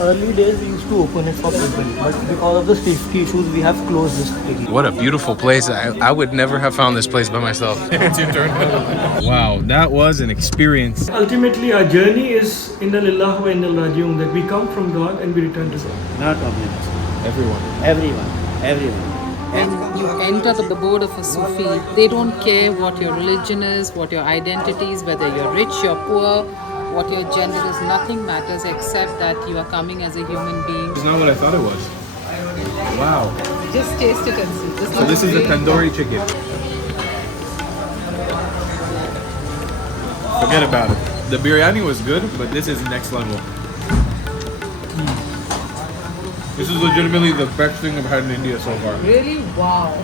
early days we used to open it for people, but because of the safety issues, we have closed this place. What a beautiful place. I would never have found this place by myself. It's your turn. Wow, that was an experience. Ultimately, our journey is Inna Lillahi wa Inna Ilaihi Raji'un, that we come from God and we return to God. Not omnibus. Everyone. Everyone. When you enter the abode of a Sufi, they don't care what your religion is, what your identity is, whether you're rich, you're poor, what your gender is. Nothing matters except that you are coming as a human being. It's not what I thought it was. Wow. Just taste it and see. So this is the tandoori chicken. Forget about it. The biryani was good, but this is next level. This is legitimately the best thing I've had in India so far. Really? Wow.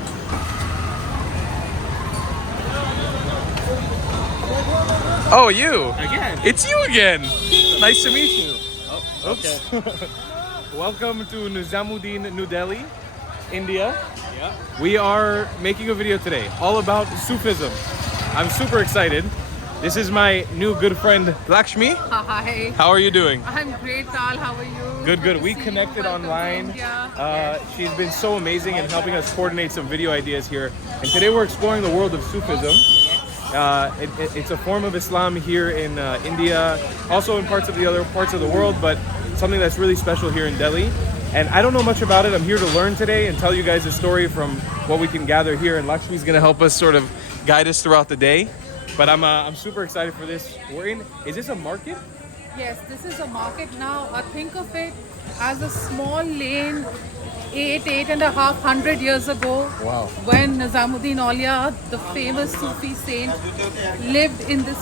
Oh, you! Again? It's you again! Nice to meet you. Oh, oops. Welcome to Nizamuddin, New Delhi, India. Yeah. We are making a video today all about Sufism. I'm super excited. This is my new good friend Lakshmi. Hi. How are you doing? I'm great, Tal. How are you? Good, good. to We see you. connected Welcome to online. India. She's been so amazing in helping us coordinate some video ideas here. And today we're exploring the world of Sufism. It's a form of Islam here in India, also in parts of the other parts of the world, but something that's really special here in Delhi. And I don't know much about it. I'm here to learn today and tell you guys a story from what we can gather here. And Lakshmi's gonna help us sort of guide us throughout the day. But I'm super excited for this. We're in. Is this a market? Yes, this is a market now. Think of it as a small lane, 8.5 years ago. Wow. When Nizamuddin Aulia, the famous Sufi saint, lived in this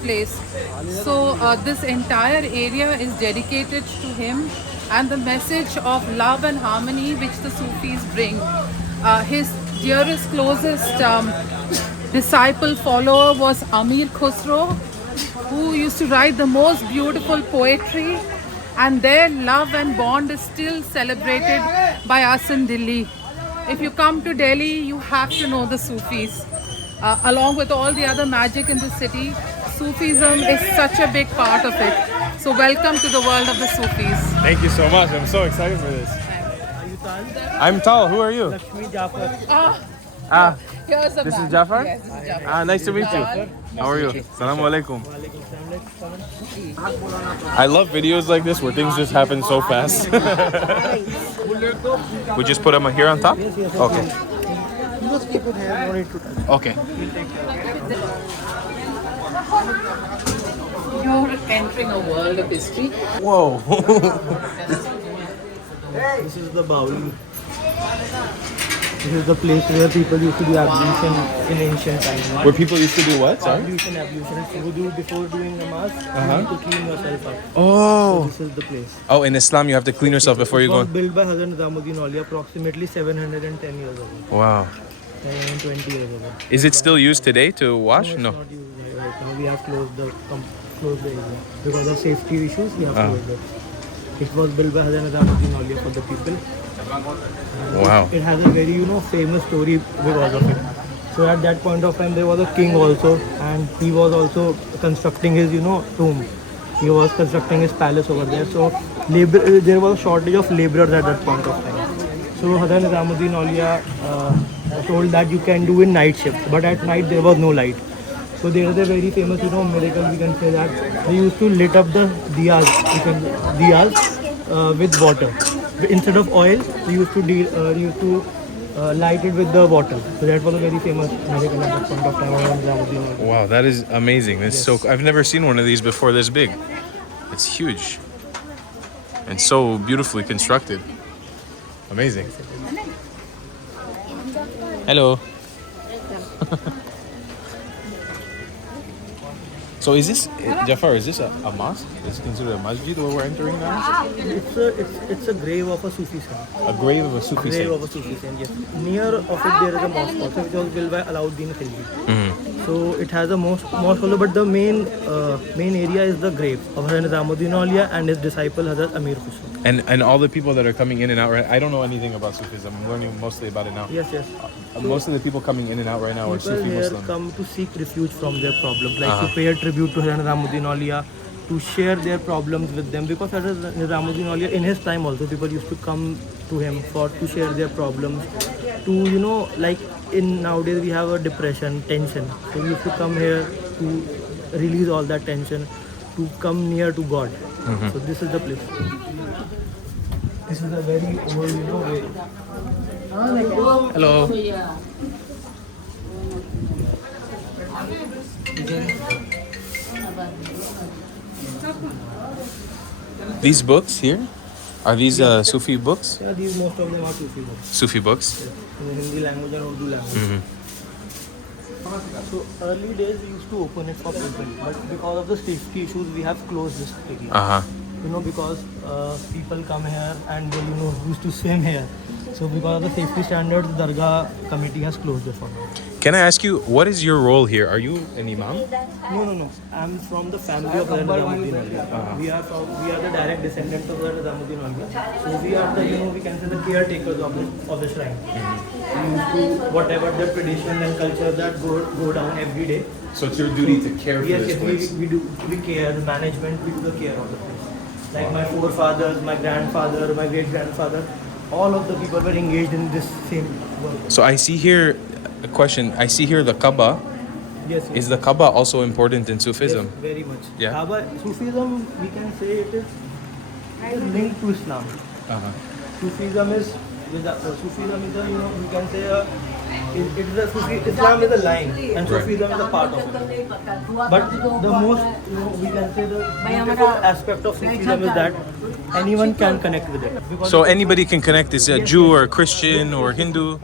place. So this entire area is dedicated to him and the message of love and harmony which the Sufis bring. His dearest, closest disciple, follower was Amir Khusro, who used to write the most beautiful poetry, and their love and bond is still celebrated by us in Delhi. If you come to Delhi, you have to know the Sufis. Along with all the other magic in the city, Sufism is such a big part of it. So welcome to the world of the Sufis. Thank you so much. I'm so excited for this. Are you Tal? I'm Tal. Who are you? Lakshmi Jafar. Ah, Here's a this man. is Jafar? Yes, this is Jafar. nice to meet you. How are you? Assalamu alaikum. I love videos like this where things just happen so fast. We just put them here on top? Yes, yes. Okay. Just keep it here, no need to touch. Okay. You're entering a world of history. Whoa. This is the Bauli. This is the place where people used to do ablution in ancient times. Where people used to do what? Sorry? Ablution. It's wudu before doing namaz. You need to clean yourself up. Oh. This is the place. Oh, in Islam you have to clean yourself before you It was go. built by Hazrat Nizamuddin Aulia approximately 710 years ago. Wow. 720 years ago. Is it still used today to wash? It's No. not used right now. We have closed the area. Because of safety issues, we have closed it. It was built by Hazrat Nizamuddin Aulia for the people. Wow. It has a very, famous story because of it. So at that point of time, there was a king also, and he was also constructing his, tomb. He was constructing his palace over there. So there was a shortage of laborers at that point of time. So Hazrat Nizamuddin Aulia told that you can do in night shifts, but at night there was no light. So there is a very famous, miracle we can say that they used to lit up the diyas with water. Instead of oil, they used to light it with the water. So that was a very famous miracle at that point of time. Wow, that is amazing. That's so. I've never seen one of these before this big. It's huge. And so beautifully constructed. Amazing. Hello. So is this, Jafar, is this a mosque? Is it considered a masjid where we're entering now? It's a grave of a Sufi saint. A grave of a Sufi Grave saint. of a Sufi saint, yes. Near of it there is a mosque also, which was built by Alauddin Khilji. So it has a mosque also, but the main area is the grave of Hazrat Nizamuddin Aulia and his disciple Hazrat Amir Khusro. And all the people that are coming in and out, right? I don't know anything about Sufism. I'm learning mostly about it now. Yes. Most of the people coming in and out right now are People Sufi here Muslim. come to seek refuge from their problems, like to pay a tribute to Hazrat Nizamuddin Aulia, to share their problems with them, because as Nizamuddin Aulia in his time also people used to come to him for to share their problems, to like in nowadays we have a depression, tension, so we used to come here to release all that tension, to come near to God. So this is the place. This is a very old way. Hello. These books here, are these Sufi books? Yeah, these most of them are Sufi books. Sufi books. In the Hindi language and Urdu language. So early days we used to open it for people, but because of the safety issues we have closed this area. Because people come here and they used to swim here. So because of the safety standards, Dargah committee has closed it for now. Can I ask you, what is your role here? Are you an imam? No. I'm from the family of Nizamuddin Aulia. We are the direct descendants of Nizamuddin Aulia. So we are the we can say the caretakers of the shrine. We used to whatever the tradition and culture that go down every day. So it's your duty to care for this place. We care the management. We do the care of the place. Like my forefathers, my grandfather, my great grandfather, all of the people were engaged in this same work. So I see here a question. I see here the Kaaba. Yes. Is the Kaaba also important in Sufism? Yes, very much. Yeah. Kaaba, Sufism, we can say it is linked to Islam. Sufism is we can say Islam is a line and Sufism is a part of it. But the most we can say the beautiful aspect of Sufism is that anyone can connect with it. Because So anybody can connect. Is a Jew or a Christian or Hindu?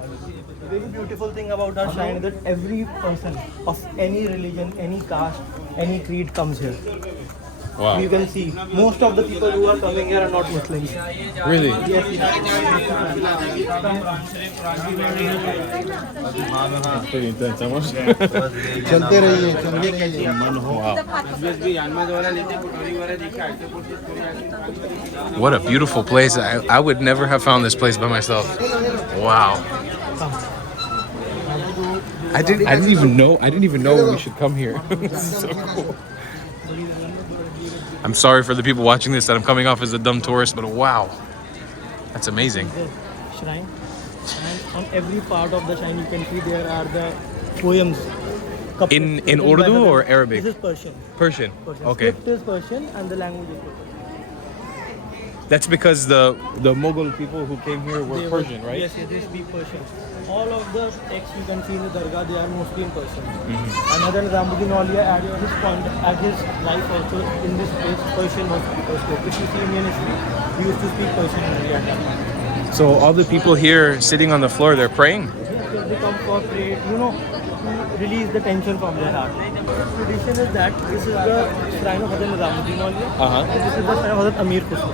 the very beautiful thing about our shrine is that every person of any religion, any caste, any creed comes here. Wow. You can see most of the people who are coming here are not Muslims. Really? Yes. What a beautiful place. I would never have found this place by myself. Wow. I didn't even know we should come here. This is so cool. I'm sorry for the people watching this that I'm coming off as a dumb tourist, but wow. That's amazing. The shrine, and on every part of the shrine you can see there are the poems. In written by Urdu the- or Arabic? This is Persian. Persian. Persian. Okay. Script is Persian and the language is Persian. That's because the Mughal people who came here were They Persian, right? Yes, they speak Persian. All of the texts you can see in the Dargah, they are mostly in Persian. Another Nizamuddin Aulia at his point, at his life also in this place, Persian was spoken. If you see Indian history, we used to speak Persian only at that time. So all the people here sitting on the floor, they're praying? Yes, they come for prayer, to release the tension from their heart. The tradition is that this is the shrine of Hazrat Nizamuddin Aulia, and this is the shrine of Hazrat Amir Khusro.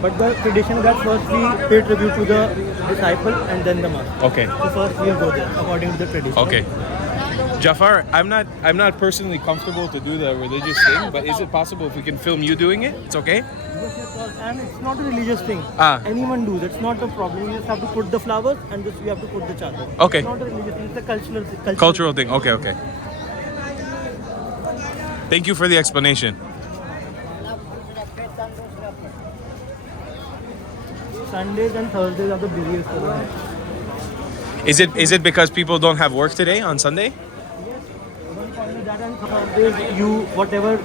But the tradition is that first we pay tribute to the disciple and then the master. Okay. So first we go there according to the tradition. Okay. Jafar, I'm not personally comfortable to do the religious thing, but is it possible if we can film you doing it? It's okay? Yes, of course. And it's not a religious thing. Ah. Anyone do that. It's not a problem. You just have to put the flowers and just you have to put the chadar. Okay. It's not a religious thing. It's a cultural thing. Cultural thing. Okay. Thank you for the explanation. Sundays and Thursdays are the busiest for the night. Is it because people don't have work today on Sunday? One point is that and Thursdays you whatever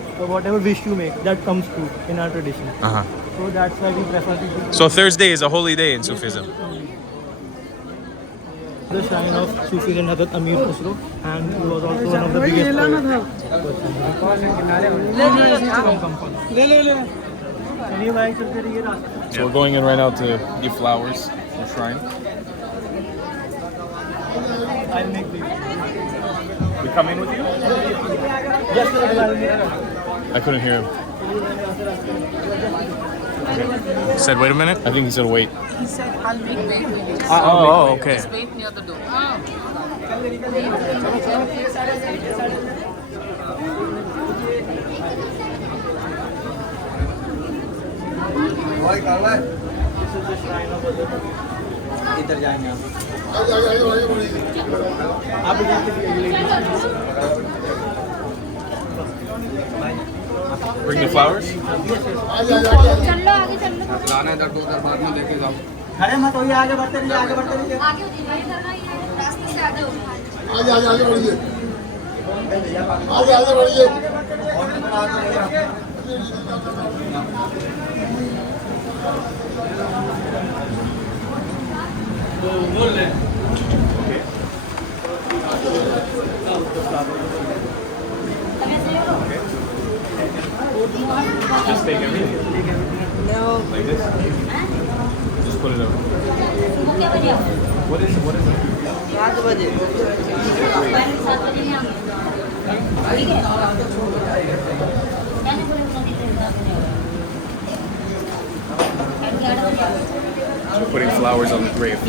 wish you make that comes true in our tradition. So that's why we prefer people. So Thursday is a holy day in Sufism. The shrine of Sufi and Hazrat Amir Khusro, and he was also one of the biggest poets. So we're going in right now to give flowers to the shrine. I'll make the We come in with you? yes, sir, I'll make I couldn't hear him. He said, wait a minute? I think he said wait. He said, I'll make way for you. Oh, okay. Just wait near the door. This is the shrine of इधर जाएंगे आप इधर से Bring the flowers. खड़े मत होइए, आगे बढ़ते रहिए, आगे बढ़ते रहिए। आगे आगे आगे बढ़िए, आगे आगे बढ़िए। Just take everything. Like this. Just put it up. What is it? 7 बजे। We're putting flowers on the grave.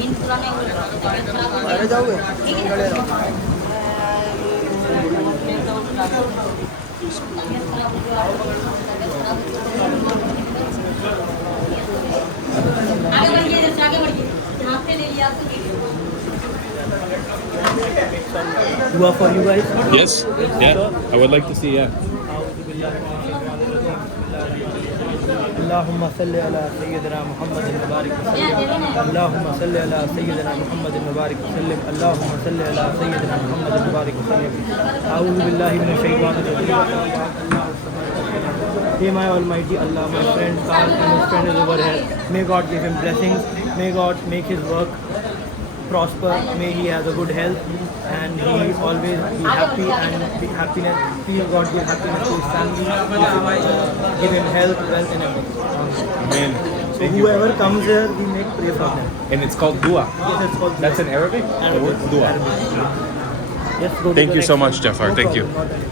अरे जाओगे? Dua for you guys. Yes? Yeah. I would like to see, yeah. اللهم صل على سيدنا محمد المبارك وسلم. اللهم صل على سيدنا محمد المبارك وسلم. اللهم صل على سيدنا محمد المبارك وسلم. أعوذ بالله من الشيطان الرجيم. Hey my Almighty Allah, my friend Carl and his friend is over here. May God give him blessings. May God make his work prosper. May he has a good health and he always be happy and be happiness. May God give happiness to his family. Give him health, wealth and everything. Amen. So whoever comes here, we make prayer for them. And it's called dua. Yes, it's called That's in Arabic? The word dua. Yes, go to Thank the you so next much, one. Jafar. No Thank you. problem,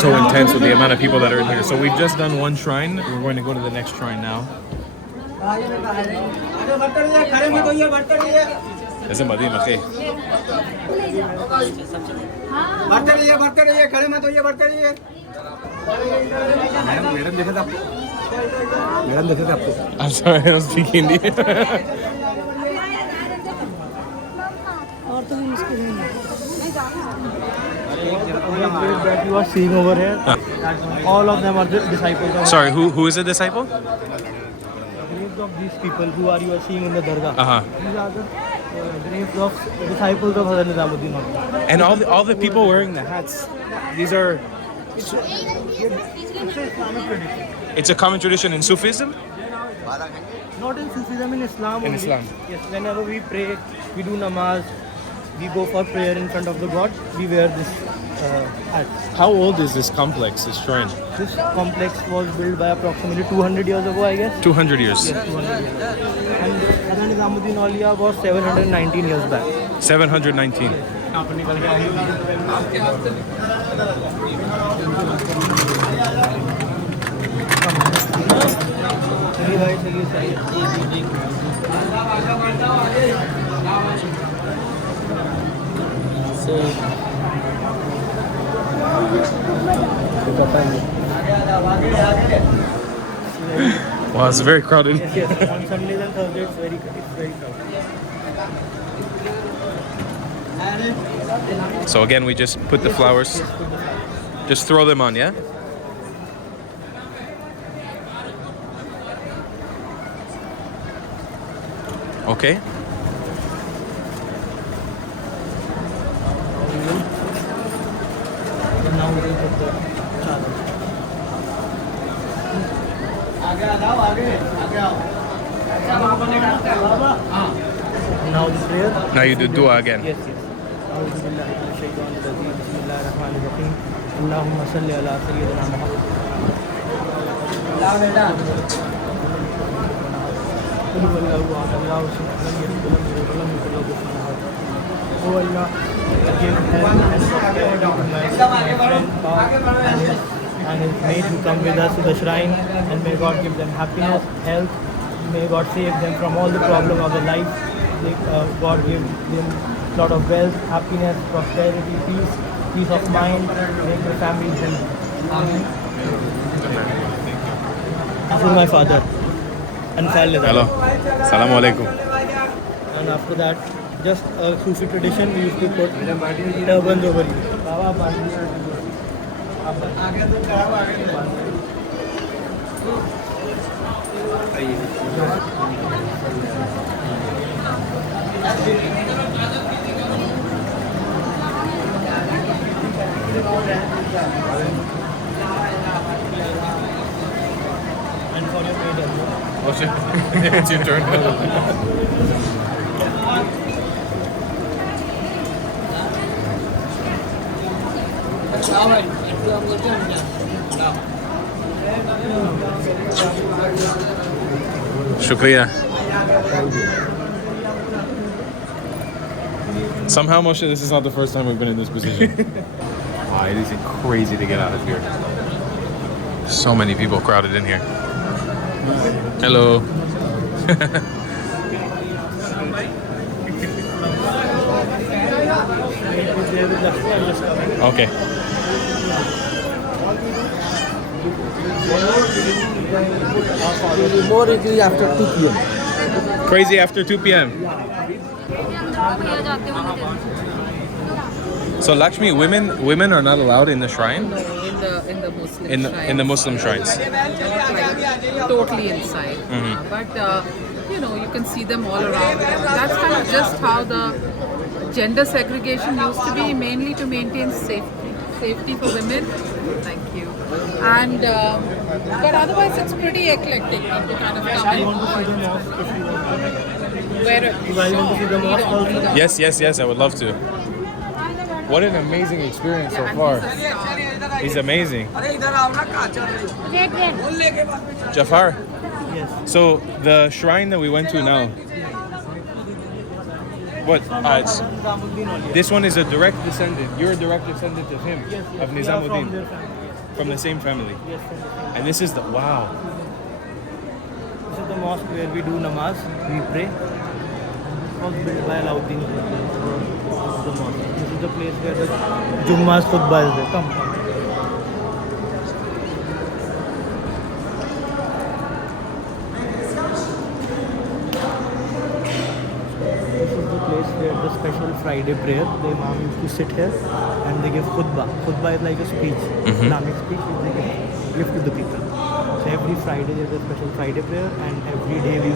So intense with the amount of people that are in here. So we've just done one shrine. We're going to go to the next shrine now. Is it Madina? Okay. बढ़ते रहिए, खड़े मत होइए, बढ़ते रहिए। Madam देखे थे आपको? मैडम देखे थे आपको? I'm sorry, I don't speak Hindi. That you are seeing over here, all of them are the disciples of Sorry, who is a disciple? graves of these people who are you are seeing in the dargah. Uh-huh. These are the graves of disciples of Hazrat Nizamuddin. And all the people wearing the hats, these are... It's an Islamic tradition. It's a common tradition in Sufism? Not in Sufism, in Islam. In only. Islam. Yes, whenever we pray, we do namaz, we go for prayer in front of the God, we wear this hat. How old is this complex, this shrine? This complex was built by approximately 200 years ago, I guess. 200 years. Yes, 200 years. And Hazrat Nizamuddin Auliya was 719 years back. 719. चलिए भाई, चलिए चलिए। Wow, it's very crowded. Yes, on Sundays and Thursdays it's very crowded. So again, we just put the flowers, just throw them on, yeah? Okay. And now we will put the chadar. Now the prayer. Now you do dua again. Yes, yes. أعوذ بالله من الشيطان الرجيم. بسم الله الرحمن الرحيم. اللهم صل على سيدنا محمد. قل هو الله أحد الله الصمد لم يلد ولم يولد ولم يكن له كفوا أحد. Oh Allah, give health and prosperity to my friend and his mate who come with us to the shrine, and may God give them happiness, health. May God save them from all the problems of their life. May God give them a lot of wealth, happiness, prosperity, peace of mind. Make their families healthy. Amen. This is my father. And Hello. Assalamu alaikum. And after that, just a Sufi tradition. We used to put turbans over you. And for your maid also. Oh shit. It's your turn. Shukriya. Somehow, Moshe, this is not the first time we've been in this position. Wow, it is crazy to get out of here. So many people crowded in here. Hello. Okay. More easily after 2 p.m. Crazy after 2 p.m. So Lakshmi, women are not allowed in the shrine? In the Muslim In the Muslim shrines. like, totally inside. But you can see them all around. That's kind of just how the gender segregation used to be, mainly to maintain safety for women. Thank you. And but otherwise, it's pretty eclectic. People kind of come and where. Yes, I would love to. What an amazing experience so far. He's amazing. Jafar, Yes. so the shrine that we went to now, what? This one is a direct descendant. You're a direct descendant of him, of We are from Nizamuddin, their family. from the same family. Yes, from the same. And this is the, wow. This is the mosque where we do namaz, we pray. It was built by Alauddin. The mosque. This is the place where the Jummah's khutbah is there. Come. This is the place where the special Friday prayer, the Imam used to sit here and they give khutbah. Khutbah is like a speech, Islamic speech which they give to the people. So every Friday there's a special Friday prayer and every day we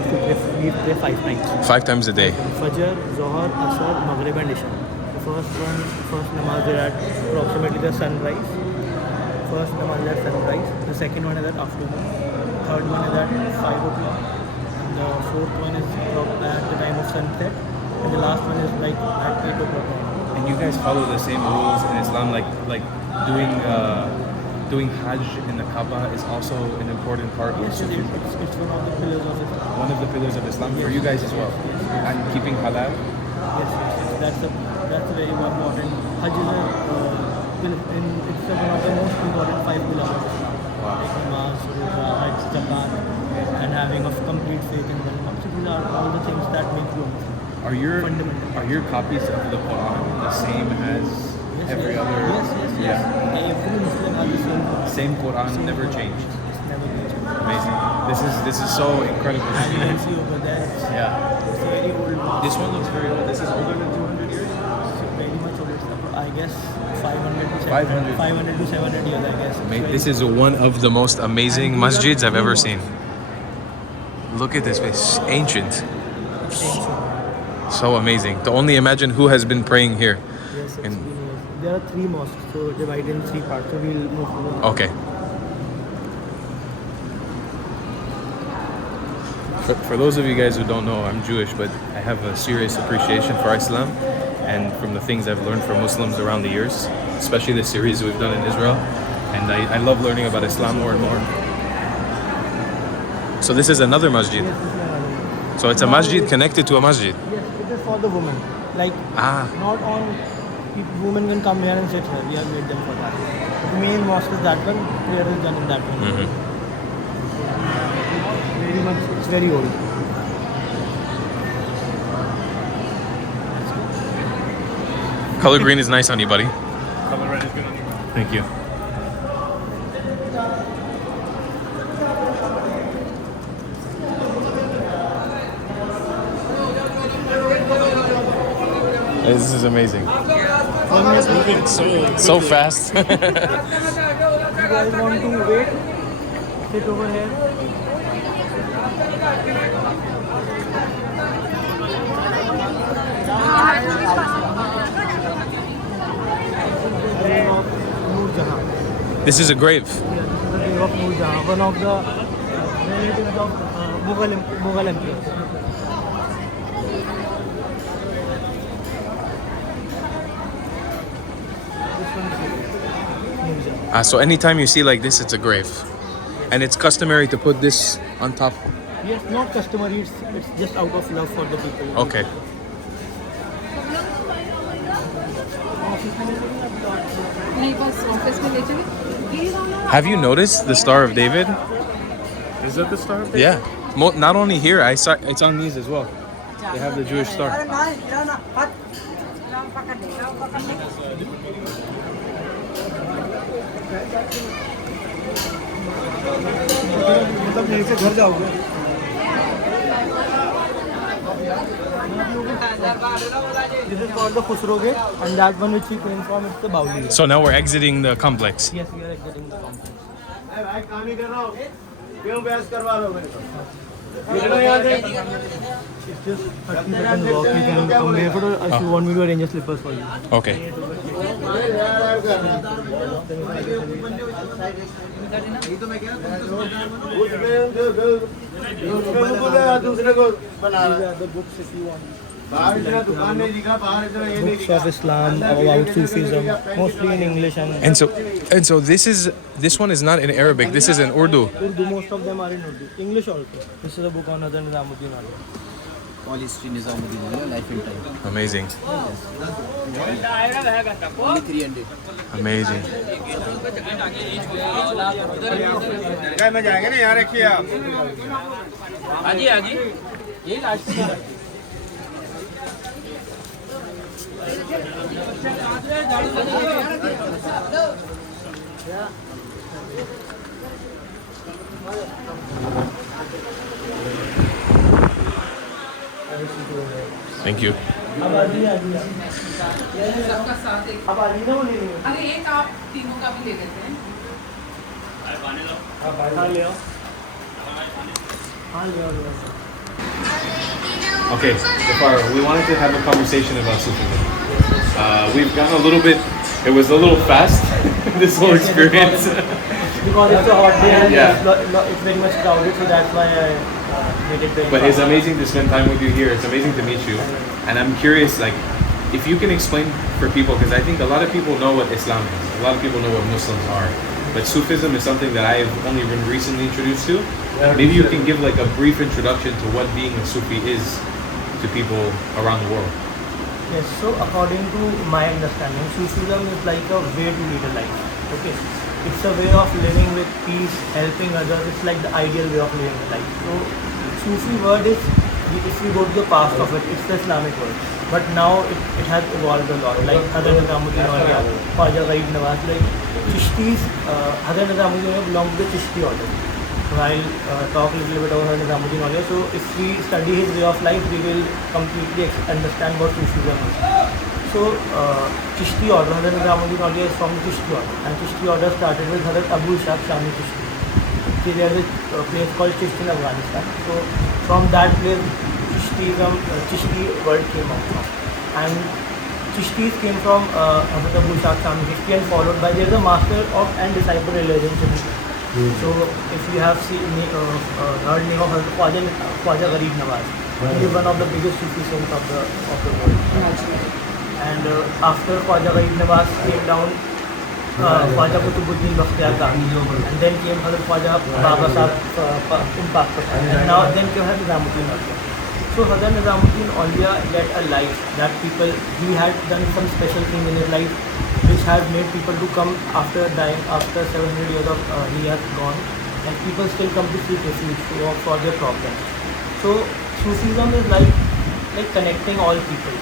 pray 5 times. 5 times a day. Fajr, Zohar, Asr, Maghrib and Isha. The first namaz is at approximately the sunrise. First namaz is at sunrise. The second one is at afternoon. Third one is at 5 o'clock. And the fourth one is at the time of sunset. And the last one is like at 8 o'clock. And you guys follow the same rules in Islam, like doing Hajj in the Kaaba is also an important part of Yes, Sufism. it's one of the pillars of Islam. One of the pillars of Islam for you guys as well. And keeping halal. Yes. That's a very important. Hajj is it's one of the most important 5 pillars of Islam. Like namaz, roza, hajj, zakat, and having a complete faith in one. So these are all the things that make you a Muslim. Are your copies of the Quran the same as every other? Yes. Every Muslim has the same Quran. Same Quran, never changed. It's never been changed. Amazing. This is so incredible. And you can see over there, Yeah. it's a very old one. This one looks very old. This is older than 200 years. It's very much old. It's I guess 500 to 500. 500 to 700 years, I guess. This is one of the most amazing masjids I've ever seen. Look at this place. Ancient. So amazing. To only imagine who has been praying here. Yes, And- there are 3 mosques, so divided in 3 parts. So we'll move forward. Okay. For those of you guys who don't know, I'm Jewish, but I have a serious appreciation for Islam and from the things I've learned from Muslims around the years, especially the series we've done in Israel. And I love learning about Islam more and more. So this is another masjid. Yes, this is another one. So it's a masjid connected to a masjid. Yes, it is for the women. Like, not on women can come here and sit here. We have made them for that. The main mosque is that one. Prayer is done in that one. Very much. It's very old. Color green is nice on you, buddy. Color red is good on you. Thank you. This is amazing. It's moving So fast. You guys want to wait? Sit over here. Grave of Noor Jahan. This is a grave. Yeah, this is the grave of Noor Jahan, one of the relatives of Mughal emperors. This one is Noor Jahan. So anytime you see like this, it's a grave. And it's customary to put this on top. Yes, not customary, it's just out of love for the people. Okay. नहीं बस office में ले चले Have you noticed the Star of David? Is that the Star of David? Yeah. Not only here, I saw it's on these as well. They have the Jewish star. मतलब यहीं से घर जाओगे This is called the Khusro Gate, and that one which we came from is the Bauli Gate. So now we're exiting the complex. Yes, we are exiting the complex. It's just 30-second walk. You can come barefoot, or if you want me to arrange a slippers for you. Okay. The books if you want. Books of Islam about Sufism, mostly in English and So this one is not in Arabic. This is in Urdu. Urdu. Most of them are in Urdu. English also. This is a book on Hazrat Nizamuddin Aulia. All history Nizamuddin, life in time. Amazing. Only 300. Amazing. Thank you. सबका साथ एक अब आ रही ना वो लेनी है। अरे एक आप तीनों का भी ले लेते हैं हाँ ले आओ। हाँ ले आओ ले आओ। Okay, Jafar, we wanted to have a conversation about Sufism. We've gotten a little bit, it was a little fast, this whole experience. Because it's a hot day and Yeah. it's very much crowded, so that's why I made it very But it's fast. amazing to spend time with you here. It's amazing to meet you. And I'm curious, like, if you can explain for people, because I think a lot of people know what Islam is. A lot of people know what Muslims are. But Sufism is something that I've only been recently introduced to. Maybe you can give like a brief introduction to what being a Sufi is to people around the world. Yes, so according to my understanding, Sufism is like a way to lead a life. Okay, it's a way of living with peace, helping others. It's like the ideal way of living a life. So Sufi word is, if we go to the past of it, it's the Islamic word. But now it has evolved a lot. Like Hazrat Nizamuddin Aulia, Khwaja Gharib Nawaz, like Chishtis, Hazrat Nizamuddin Aulia belong to the Chishti order. So I'll talk a little bit about Hazrat Nizamuddin Aulia. So if we study his way of life, we will completely understand what Sufism is. So Chishti order, Hazrat Nizamuddin Aulia is from the Chishti order, and Chishti order started with Hazrat Abu Ishaq Shami Chishti. There is a place called Chishti in Afghanistan. So from that place, Chishti word came out from. And Chishtis came from Hazrat Abu Ishaq Shami Chishti, and followed by, there is a master of and disciple relationship. So if you have heard name of Khwaja Gharib Nawaz, he is one of the biggest Sufi saints of the world. And after Khwaja Gharib Nawaz came down, Khwaja Qutubuddin Bakhtiyar Khan, and then came Hazrat Khwaja Baba Sahib in Pakistan, and now then came Hazrat Nizamuddin Aulia. So Hazrat Nizamuddin Aulia led a life that people, he had done some special thing in his life which has made people to come after dying, after 700 years of he has gone, and people still come to seek refuge for their problems. So Sufism is like connecting all people.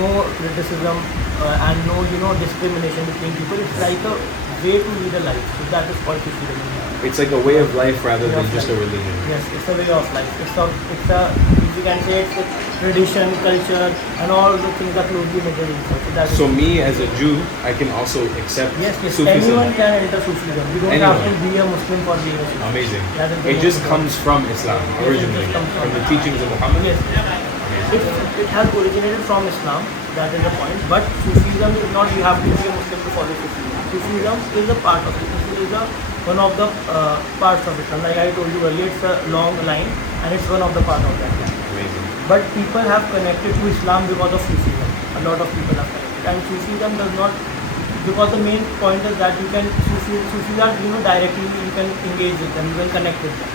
No criticism and no discrimination between people. It's like a way to lead a life. So that is called Sufism. It's like a way of life rather Way than of just a life. religion. Yes, it's a way of life. It's a you can say it's a tradition, culture, and all the things are closely linked with each other. So that is So me as a Jew, I can also accept yes, Sufism. anyone can enter Sufism. You don't have to Anyone. be a Muslim for being a Sufis. Amazing. That is the It most just important. comes from Islam Yes, it originally, just comes from the teachings of Muhammad. Yes. It has originated from Islam, that is the point. But Sufism is not you have to be a Muslim to follow Sufism. Sufism is a part of it. This is one of the parts of Islam. Like I told you earlier, it's a long line and it's one of the part of that line. Amazing. But people have connected to Islam because of Sufism. A lot of people have connected. And Sufism does not, because the main point is that you can, Sufis are, directly you can engage with them, you can connect with them.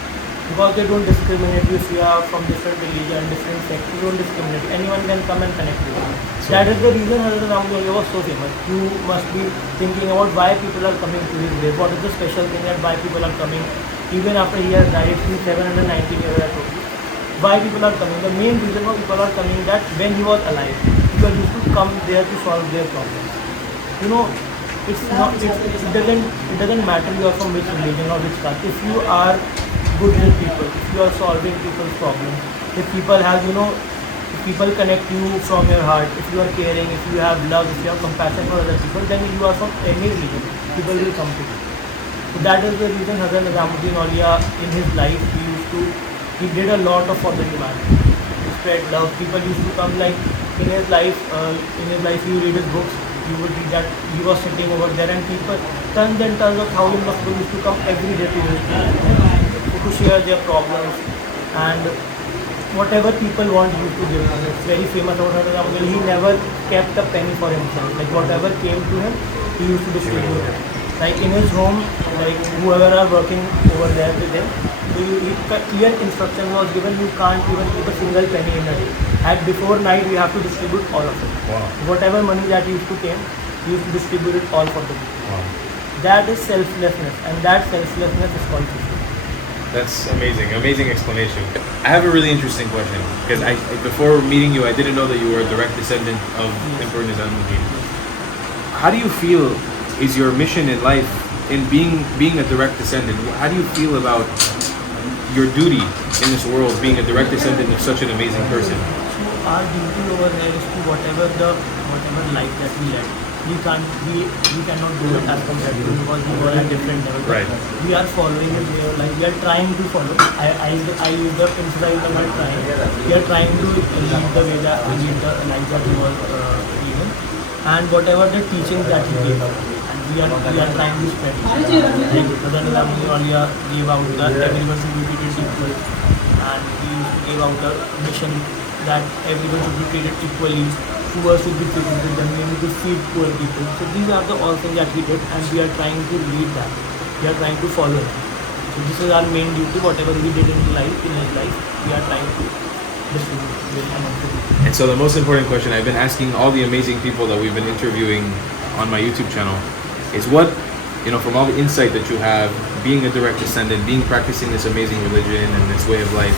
Because they don't discriminate if you are from different religion, different sect, you don't discriminate. Anyone can come and connect with you. That is the reason Hazrat Ramdullah was so famous. You must be thinking about why people are coming to his grave. What is the special thing that why people are coming, even after he has died, it's been 719 years I told you. Why people are coming? The main reason why people are coming that when he was alive, people used to come there to solve their problems. It doesn't matter you are from which religion or which caste. If you are good with people, if you are solving people's problems, if people have, if people connect you from your heart, if you are caring, if you have love, if you have compassion for other people, then you are from any religion, people will come to you. So that is the reason Hazrat Nizamuddin Aulia in his life, he did a lot of for the humanity. He spread love. People used to come like in his life, you read his books, you would read that he was sitting over there and people, tons and tons of thousands of people used to come every day to his to share their problems and whatever people want he used to give them. It's very famous about Hazrat Nizamuddin. He never kept a penny for himself. Like whatever came to him, he used to distribute it. Like in his home, like whoever are working over there with him, clear instruction was given, you can't even keep a single penny in a day. At before night, we have to distribute all of it. Wow. Whatever money that used to came, he used to distribute it all for the people. Wow. That is selflessness, and that selflessness is called Sufism. That's amazing. Amazing explanation. I have a really interesting question because before meeting you, I didn't know that you were a direct descendant of Emperor Nizamuddin. How do you feel is your mission in life in being a direct descendant? How do you feel about your duty in this world being a direct descendant of such an amazing person? So our duty over there is to whatever life that we led. We cannot do it as compared to because we were at different levels. Right. We are following his way of life. We are trying to follow. I use the emphasize the word trying. We are trying to lead the way that we lead the life that we were given, and whatever the teachings that he gave us. We are trying to spread it. Like Hazrat Nizamuddin Aulia gave out that everyone should be treated equal, and we used to give out a mission that everyone should be treated equally. Poor should be treated with them. We need to feed poor people. So these are the all things that we did, and we are trying to lead that. We are trying to follow it. So this is our main duty. Whatever we did in his life, we are trying to distribute among the people. And so the most important question I've been asking all the amazing people that we've been interviewing on my YouTube channel is what, from all the insight that you have, being a direct descendant, practicing this amazing religion and this way of life,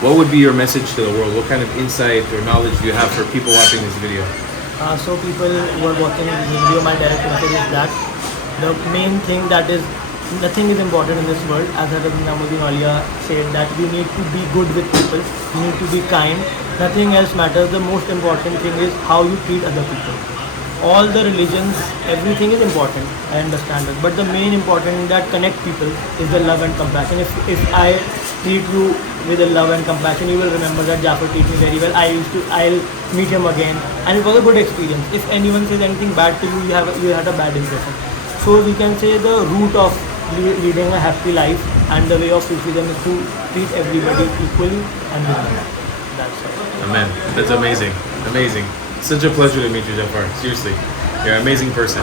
what would be your message to the world? What kind of insight or knowledge do you have for people watching this video? So people who are watching this video, my direct message is that the main thing that is, nothing is important in this world. As Hazrat Nizamuddin Aulia said that you need to be good with people, you need to be kind, nothing else matters. The most important thing is how you treat other people. All the religions, everything is important, I understand it. But the main important thing that connect people is the love and compassion. If I treat you with the love and compassion, you will remember that Jafar treated me very well. I'll meet him again, and it was a good experience. If anyone says anything bad to you, you had a bad impression. So we can say the root of leading a happy life and the way of Sufism is to treat everybody equally and with love. That's all. Amen. That's amazing. Amazing. Such a pleasure to meet you, Jafar. Seriously, you're an amazing person.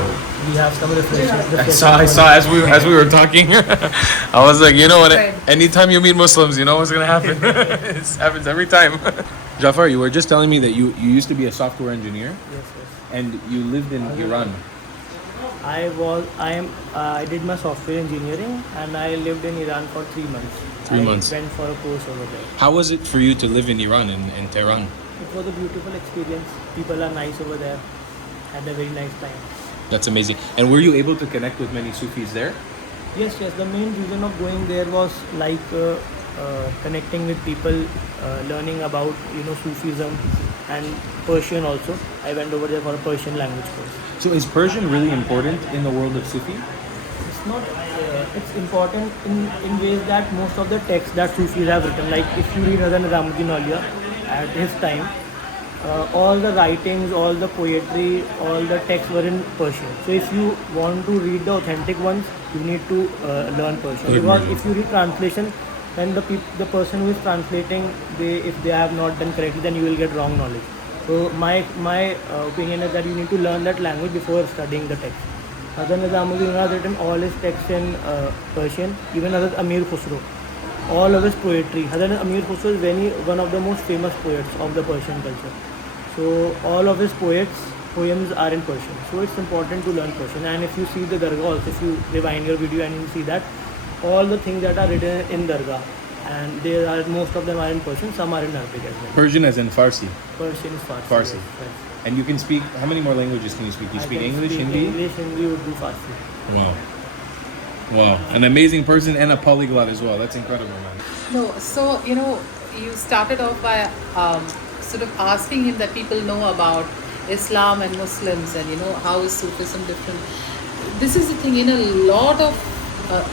We have some reflections. I saw as we were talking. I was like, what? Anytime you meet Muslims, you know what's gonna happen. It happens every time. Jafar, you were just telling me that you used to be a software engineer. Yes. And you lived in Iran. I did my software engineering and I lived in Iran for 3 months. 3 months. I went for a course over there. How was it for you to live in Iran, in Tehran? It was a beautiful experience. People are nice over there. Had a very nice time. That's amazing. And were you able to connect with many Sufis there? Yes, yes. The main reason of going there was like connecting with people, learning about Sufism and Persian also. I went over there for a Persian language course. So is Persian really important in the world of Sufi? It's not. It's important in ways that most of the texts that Sufis have written, like if you read Hazrat Nizamuddin Aulia at his time, all the writings, all the poetry, all the texts were in Persian. So if you want to read the authentic ones, you need to learn Persian. Because if you read translation, then the person who is translating, if they have not done correctly, then you will get wrong knowledge. So my opinion is that you need to learn that language before studying the text. Hazrat Nizamuddin has written all his texts in Persian, even Hazrat Amir Khusro. All of his poetry. Hazrat Amir Khusro is one of the most famous poets of the Persian culture. So all of his poems are in Persian. So it's important to learn Persian. And if you see the Dargah also, if you rewind your video and you see that, all the things that are written in Dargah, and most of them are in Persian, some are in Arabic as well. Persian as in Farsi. Persian is Farsi. Farsi. Yes. And you can speak, how many more languages can you speak? You speak English, Hindi? English, Hindi, Urdu, Farsi. Wow. Wow. An amazing person and a polyglot as well. That's incredible, man. No, so you started off by sort of asking him that people know about Islam and Muslims, and how is Sufism different. This is the thing, in a lot of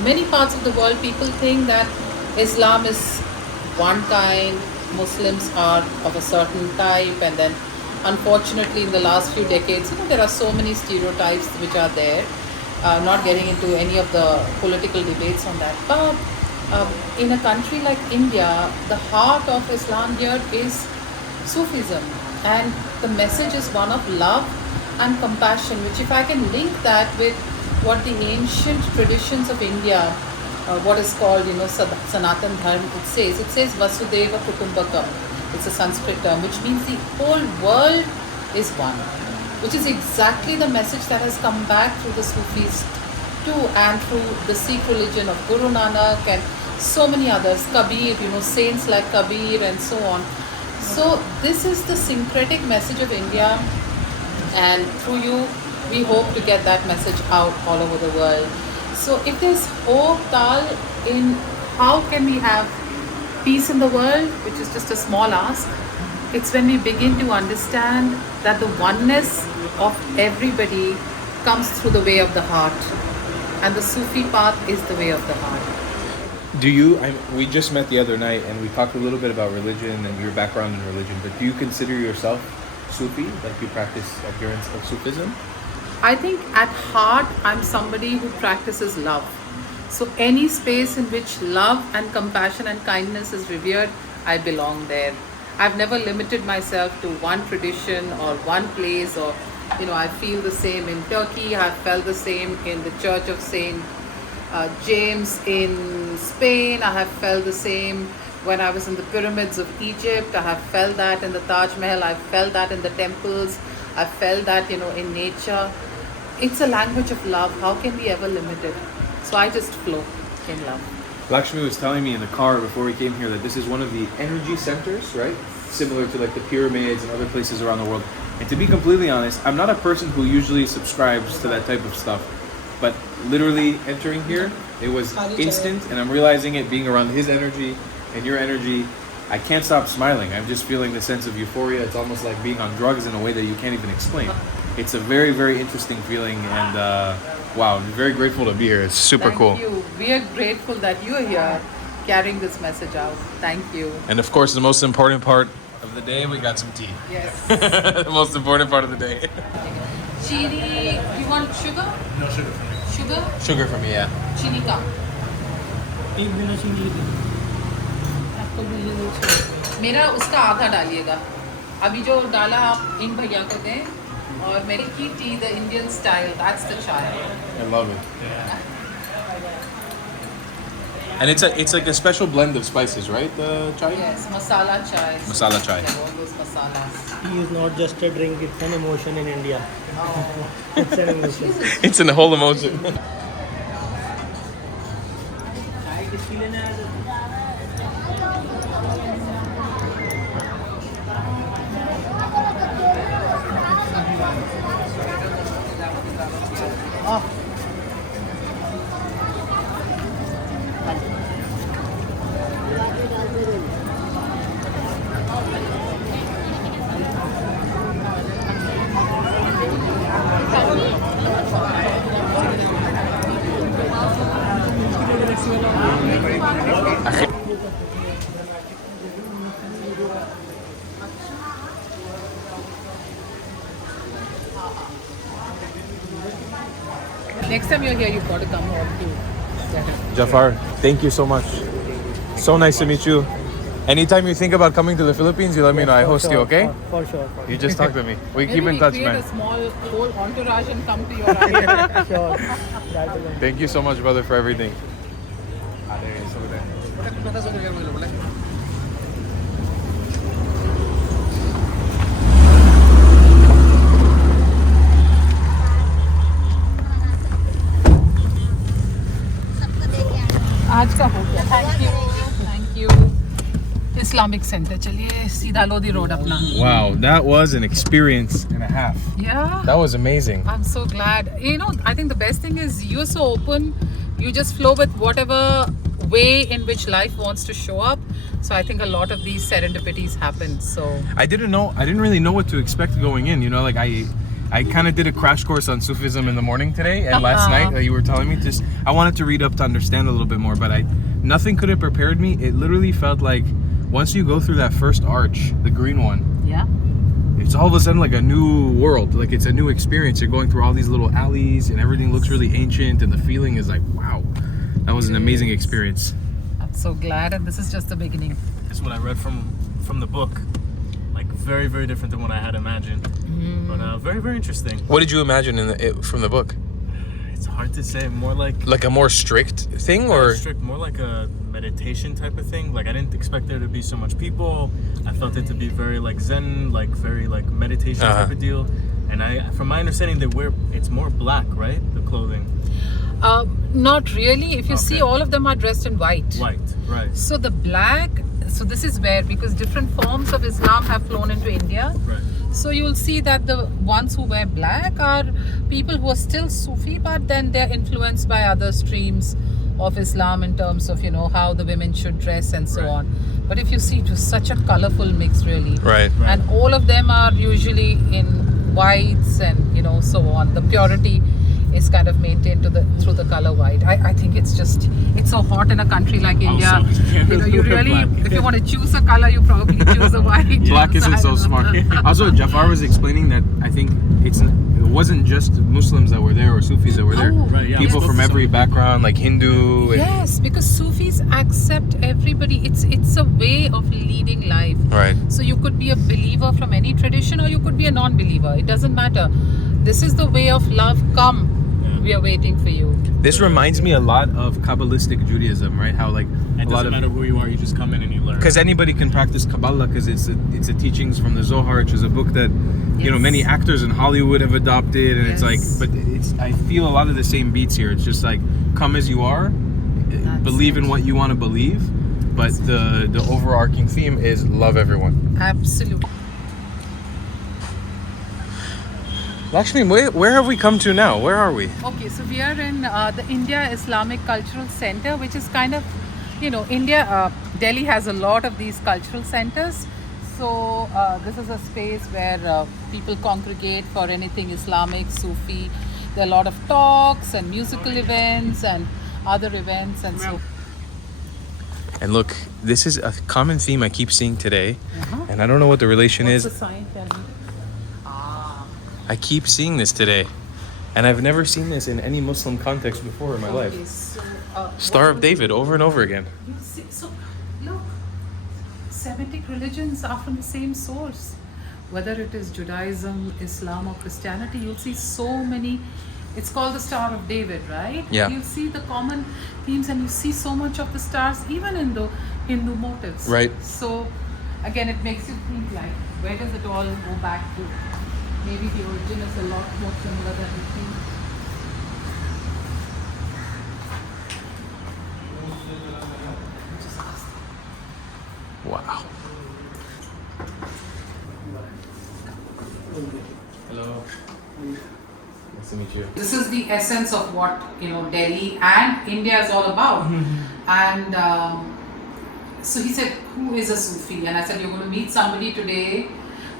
many parts of the world, people think that Islam is one kind, Muslims are of a certain type, and then unfortunately in the last few decades, there are so many stereotypes which are there. Not getting into any of the political debates on that, but in a country like India, the heart of Islam here is Sufism, and the message is one of love and compassion, which if I can link that with what the ancient traditions of India, what is called Sanatan Dharma, it says Vasudeva Kutumbakam. It's a Sanskrit term which means the whole world is one, which is exactly the message that has come back through the Sufis too, and through the Sikh religion of Guru Nanak and so many others, Kabir, saints like Kabir and so on. So this is the syncretic message of India, and through you we hope to get that message out all over the world. So if there's hope, Tal, in how can we have peace in the world, which is just a small ask, it's when we begin to understand that the oneness of everybody comes through the way of the heart, and the Sufi path is the way of the heart. We just met the other night and we talked a little bit about religion and your background in religion, but do you consider yourself Sufi, like you practice adherence of Sufism? I think at heart, I'm somebody who practices love. So any space in which love and compassion and kindness is revered, I belong there. I've never limited myself to one tradition or one place, or I feel the same in Turkey, I've felt the same in the Church of Saint James in Spain, I have felt the same when I was in the pyramids of Egypt, I have felt that in the Taj Mahal, I've felt that in the temples, I've felt that in nature. It's a language of love. How can we ever limit it? So I just flow in love. Lakshmi was telling me in the car before we came here that this is one of the energy centers, right? Similar to like the pyramids and other places around the world. And to be completely honest, I'm not a person who usually subscribes to that type of stuff. But literally entering here, it was instant, and I'm realizing it being around his energy and your energy. I can't stop smiling. I'm just feeling the sense of euphoria. It's almost like being on drugs in a way that you can't even explain. It's a very, very interesting feeling, and wow, I'm very grateful to be here. It's super cool. Thank you. We are grateful that you are here carrying this message out. Thank you. And of course, the most important part of the day, we got some tea. Yes. The most important part of the day. Chini, you want sugar? No sugar for me. Sugar? Sugar for me, yeah. Chini ka. एक बिना चीनी के। मेरा उसका आधा डालिएगा। अभी जो डाला आप इन भैया को दें, और मेरी की T the Indian style, that's the chai. I love it. And it's like a special blend of spices, right? The chai? Yes, masala chai. Masala chai. Yeah, all those masalas. Tea is not just a drink; it's an emotion in India. Oh. It's an emotion. It's in the whole emotion. Next time you're here, you've got to come home too. Jafar, thank you so much. So nice to meet you. Anytime you think about coming to the Philippines, you let me know. I host you, okay? For sure. You just talk to me. We Maybe keep in touch, create man. a small whole entourage and come to your island. Sure. That will Thank you so much, brother, for everything. आज का हो गया. Thank you. Islamic Center. चलिए सीधा Lodhi road अपना. Wow, that was an experience and a half. Yeah. That was amazing. I'm so glad. You know, I think the best thing is you're so open. You just flow with whatever way in which life wants to show up. So I think a lot of these serendipities happen. So I didn't really know what to expect going in. You know, like I kind of did a crash course on Sufism in the morning today and last night that you were telling me. Just I wanted to read up to understand a little bit more, but nothing could have prepared me. It literally felt like once you go through that first arch, the green one, yeah. it's all of a sudden like a new world. Like it's a new experience. You're going through all these little alleys and everything looks really ancient and the feeling is like, wow, that was an amazing experience. I'm so glad, and this is just the beginning. That's what I read from the book. Like very, very different than what I had imagined. But very, very interesting. What did you imagine from the book? It's hard to say. More like A more strict thing, or strict, more like a meditation type of thing. Like I didn't expect there to be so much people. I felt it to be very like Zen, like very like meditation type of deal. And from my understanding, it's more black, right? The clothing. Not really. If you see, all of them are dressed in white. White, right? So the black. So this is where, because different forms of Islam have flown into India. Right. So you'll see that the ones who wear black are people who are still Sufi, but then they're influenced by other streams of Islam in terms of, you know, how the women should dress and so on. But if you see, it was such a colorful mix, really. right? And all of them are usually in whites and, you know, so on. The purity is kind of maintained through the color white. I think it's so hot in a country like India. You know, you really, if you want to choose a color, you probably choose a white. Black isn't so smart. Also, Jafar was explaining that I think it wasn't just Muslims that were there or Sufis that were there. Oh, right, yeah. People from every background, like Hindu. And, Yes, because Sufis accept everybody. It's a way of leading life. right. So you could be a believer from any tradition, or you could be a non-believer. It doesn't matter. This is the way of love. Come. We are waiting for you. This reminds me a lot of Kabbalistic Judaism, right? How like It doesn't matter who you are, you just come in and you learn. because anybody can practice Kabbalah because it's the teachings from the Zohar, which is a book that you know many actors in Hollywood have adopted, and it's like, but I feel a lot of the same beats here. It's just like come as you are, believe in what you want to believe, but the overarching theme is love everyone. Absolutely. Lakshmi, where have we come to now? Where are we? Okay, so we are in the India Islamic Cultural Center, which is kind of, you know, Delhi has a lot of these cultural centers. So this is a space where people congregate for anything Islamic, Sufi. There are a lot of talks and musical events and other events and so. And look, this is a common theme I keep seeing today, and I don't know what the relation What's is. the sign? Tell me. I keep seeing this today, and I've never seen this in any Muslim context before in my life. Okay, so, Star of David over and over again. you see, so look, Semitic religions are from the same source. Whether it is Judaism, Islam, or Christianity, you'll see so many. It's called the Star of David, right? Yeah. You see the common themes, and you see so much of the stars, even in the Hindu motifs. Right. So, again, it makes you think like, where does it all go back to? Maybe the origin is a lot more similar than we think. Wow. Hello. Nice to meet you. This is the essence of what, you know, Delhi and India is all about. And so he said, who is a Sufi? And I said, you're going to meet somebody today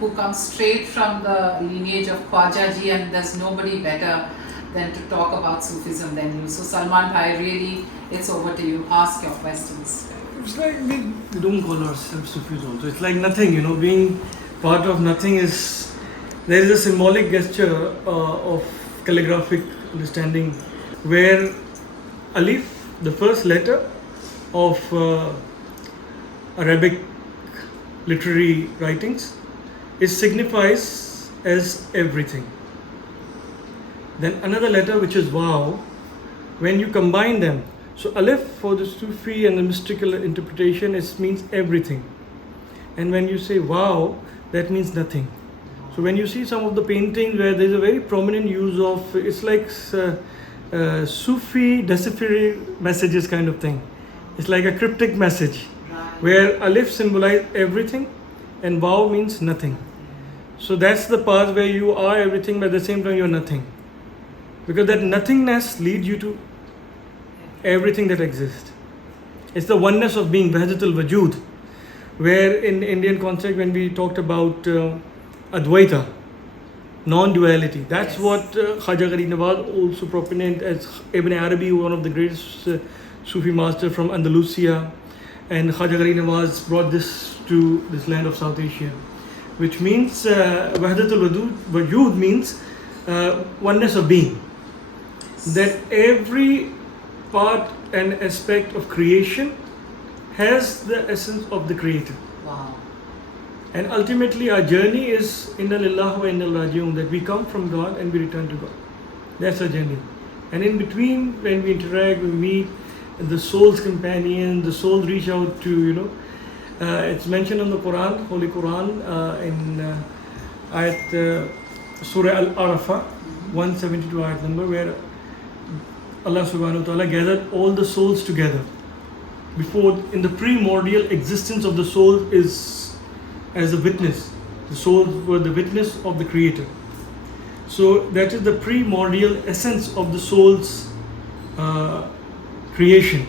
who comes straight from the lineage of Khwaja ji, and there's nobody better. than to talk about Sufism than you. So Salman Bhai, really, it's over to you. Ask your questions. It's like we don't call ourselves Sufis also. It's like nothing, being part of nothing is, there is a symbolic gesture of calligraphic understanding where Alif, the first letter of Arabic literary writings, it signifies as everything. Then another letter which is Waw, when you combine them, so Alif for the Sufi and the mystical interpretation, it means everything. And when you say Waw, that means nothing. So when you see some of the paintings where there is a very prominent use of, it's like Sufi deciphered messages kind of thing. It's like a cryptic message where Alif symbolizes everything and Waw means nothing. So that's the path where you are everything but at the same time you're nothing. Because that nothingness leads you to everything that exists. It's the oneness of being, Wahdatul Wujud, where in Indian concept when we talked about Advaita, non-duality, that's what Khaja Gharib Nawaz also proponent as Ibn Arabi, one of the greatest Sufi master from Andalusia, and Khaja Gharib Nawaz brought this to this land of South Asia, which means Wahdatul Wujud means oneness of being. That every part and aspect of creation has the essence of the creator. Wow. And ultimately our journey is inna lillahi wa inna ilaihi raji'un, that we come from God and we return to God. That's our journey. And in between, when we interact, we meet the soul's companion, the soul reach out to, it's mentioned in the Quran, Holy Quran, in ayat Surah Al-Arafah, 172 ayat number, where Allah subhanahu wa ta'ala gathered all the souls together. Before, in the primordial existence of the soul is as a witness. The souls were the witness of the Creator. So that is the primordial essence of the soul's creation.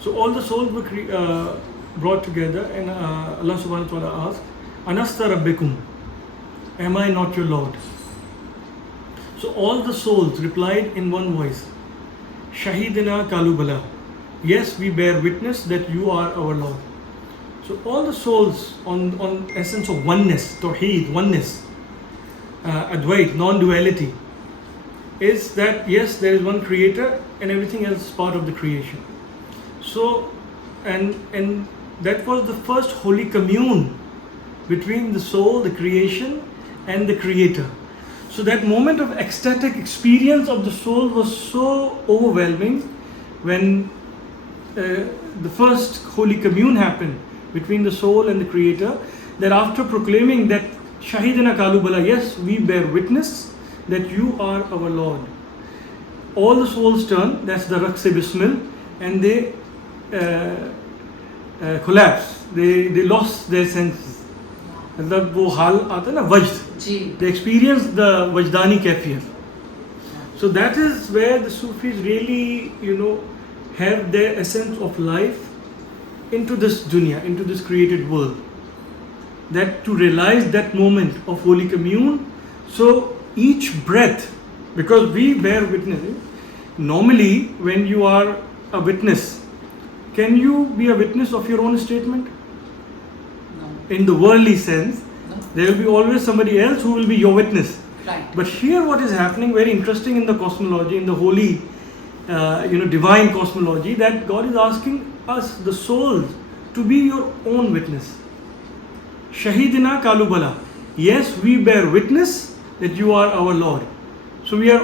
So all the souls were brought together and Allah subhanahu wa ta'ala asked, Anasta Rabbikum, am I not your Lord? So all the souls replied in one voice, Shahidina Kalubala. Yes, we bear witness that you are our Lord. So all the souls on essence of oneness, Tawheed, oneness, Advait, non-duality, is that yes, there is one creator and everything else is part of the creation. So, and that was the first holy commune between the soul, the creation and the creator. So that moment of ecstatic experience of the soul was so overwhelming when the first holy commune happened between the soul and the creator, that after proclaiming that Shahidina Kalubala, yes, we bear witness that you are our Lord, all the souls turned, that's the Rakse Bismil, and they collapsed, they lost their senses. मतलब वो हाल आता है ना वज्द, they experience the wajdani kaifiyat. So that is where the Sufis really have their essence of life into this dunya, into this created world, that to realize that moment of holy commune. So each breath, because we bear witness, normally when you are a witness, can you be a witness of your own statement? In the worldly sense, there will be always somebody else who will be your witness. Right. But here what is happening, very interesting in the cosmology, in the holy, divine cosmology, that God is asking us, the souls, to be your own witness. Shahidina Kalubala. Yes, we bear witness that you are our Lord. So we are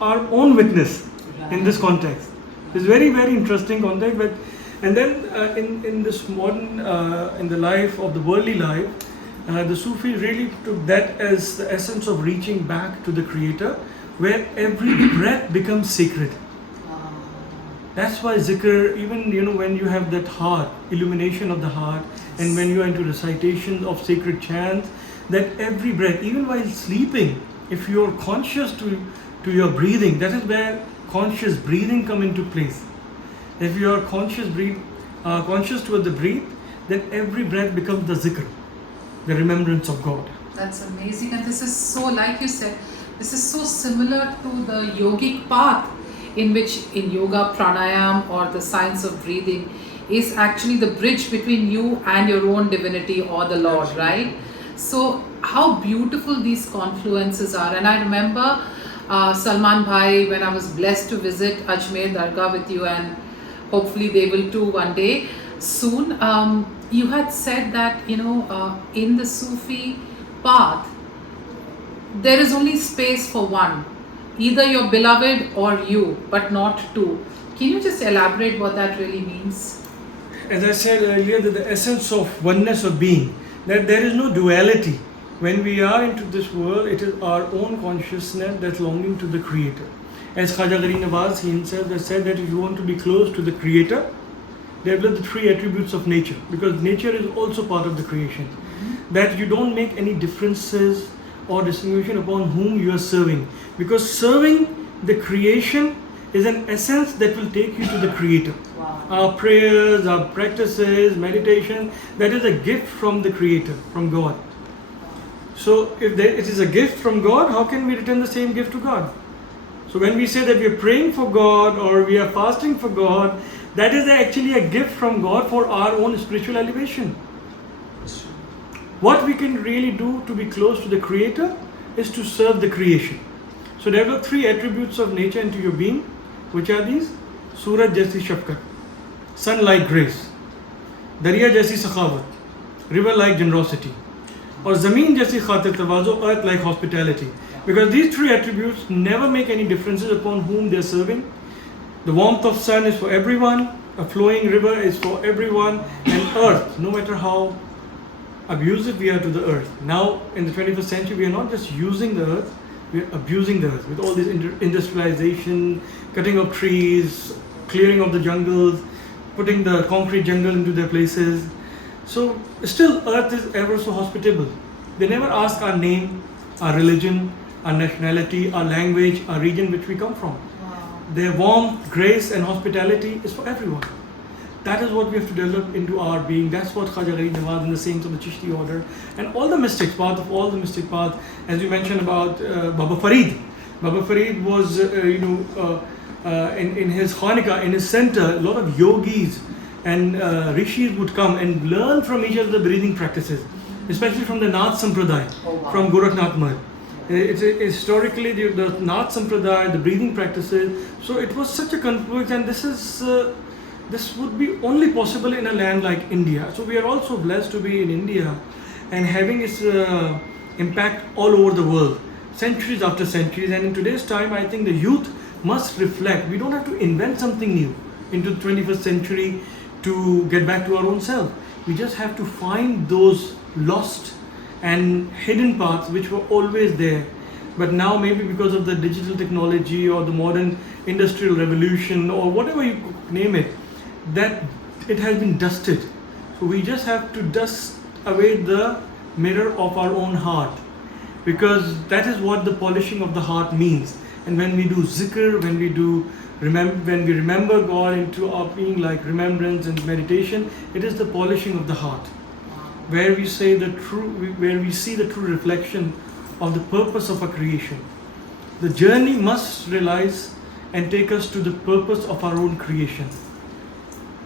our own witness in this context. It's very, very interesting context. But and then in this modern, in the life of the worldly life, the Sufis really took that as the essence of reaching back to the Creator, where every breath becomes sacred. That's why zikr, even when you have that heart, illumination of the heart, and when you are into recitation of sacred chants, that every breath, even while sleeping, if you are conscious to your breathing, that is where conscious breathing come into place. If you are conscious toward the breath, then every breath becomes the zikr, the remembrance of God. That's amazing, and this is so, like you said, This is so similar to the yogic path, in which in yoga, pranayam, or the science of breathing, is actually the bridge between you and your own divinity or the Lord, right? So how beautiful these confluences are. And I remember Salman Bhai, when I was blessed to visit Ajmer Dargah with you, and hopefully they will too one day soon. You had said that, in the Sufi path, there is only space for one, either your beloved or you, but not two. Can you just elaborate what that really means? As I said earlier, that the essence of oneness of being, that there is no duality. When we are into this world, it is our own consciousness that's longing to the Creator. As Khaja Gharib Nawaz, he himself has said that if you want to be close to the Creator, develop the three attributes of nature, because nature is also part of the creation. That you don't make any differences or distinction upon whom you are serving, because serving the creation is an essence that will take you to the Creator. Our prayers, our practices, meditation, that is a gift from the Creator, from God. So if it is a gift from God, how can we return the same gift to God? So when we say that we are praying for God or we are fasting for God, that is actually a gift from God for our own spiritual elevation. What we can really do to be close to the Creator is to serve the creation. So develop three attributes of nature into your being, which are these: Suraj jaisi shafkat, sun like grace, Darya jaisi sakhawat, river like generosity, or Zameen jaisi khatir tawazu, earth like hospitality. Because these three attributes never make any differences upon whom they are serving. The warmth of sun is for everyone, a flowing river is for everyone, and earth, no matter how abusive we are to the earth. Now in the 21st century, we are not just using the earth, we are abusing the earth with all this industrialization, cutting of trees, clearing of the jungles, putting the concrete jungle into their places. So still earth is ever so hospitable. They never ask our name, our religion, our nationality, our language, our region which we come from. Their warmth, grace and hospitality is for everyone. That is what we have to develop into our being. That's what Khaja Gharib Nawaz and the saints of the Chishti order and all the mystics, part of all the mystic path, as you mentioned about Baba Farid. Baba Farid was, in his Khanika, in his center, a lot of yogis and rishis would come and learn from each other the breathing practices, especially from the Nath Sampradaya, from Gorakhnath Mahal. It's historically the Nath Sampradaya, the breathing practices. So it was such a confluence, and this would be only possible in a land like India. So we are also blessed to be in India and having its impact all over the world, centuries after centuries. And in today's time, I think the youth must reflect. We don't have to invent something new into the 21st century to get back to our own self. We just have to find those lost and hidden paths which were always there, but now maybe because of the digital technology or the modern industrial revolution or whatever you name it, that it has been dusted. So we just have to dust away the mirror of our own heart, because that is what the polishing of the heart means. And when we do zikr, when we remember God into our being, like remembrance and meditation, it is the polishing of the heart, where we see the true reflection of the purpose of our creation. The journey must realize and take us to the purpose of our own creation.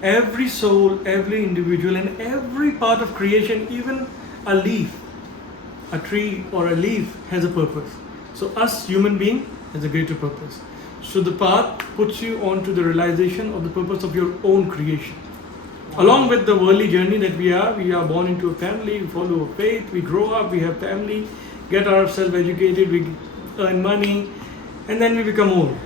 Every soul, every individual, and every part of creation, even a leaf, a tree or a leaf, has a purpose. So us human being has a greater purpose. So the path puts you on to the realization of the purpose of your own creation. Along with the worldly journey that we are born into a family, we follow a faith, we grow up, we have family, get ourselves educated, we earn money, and then we become old.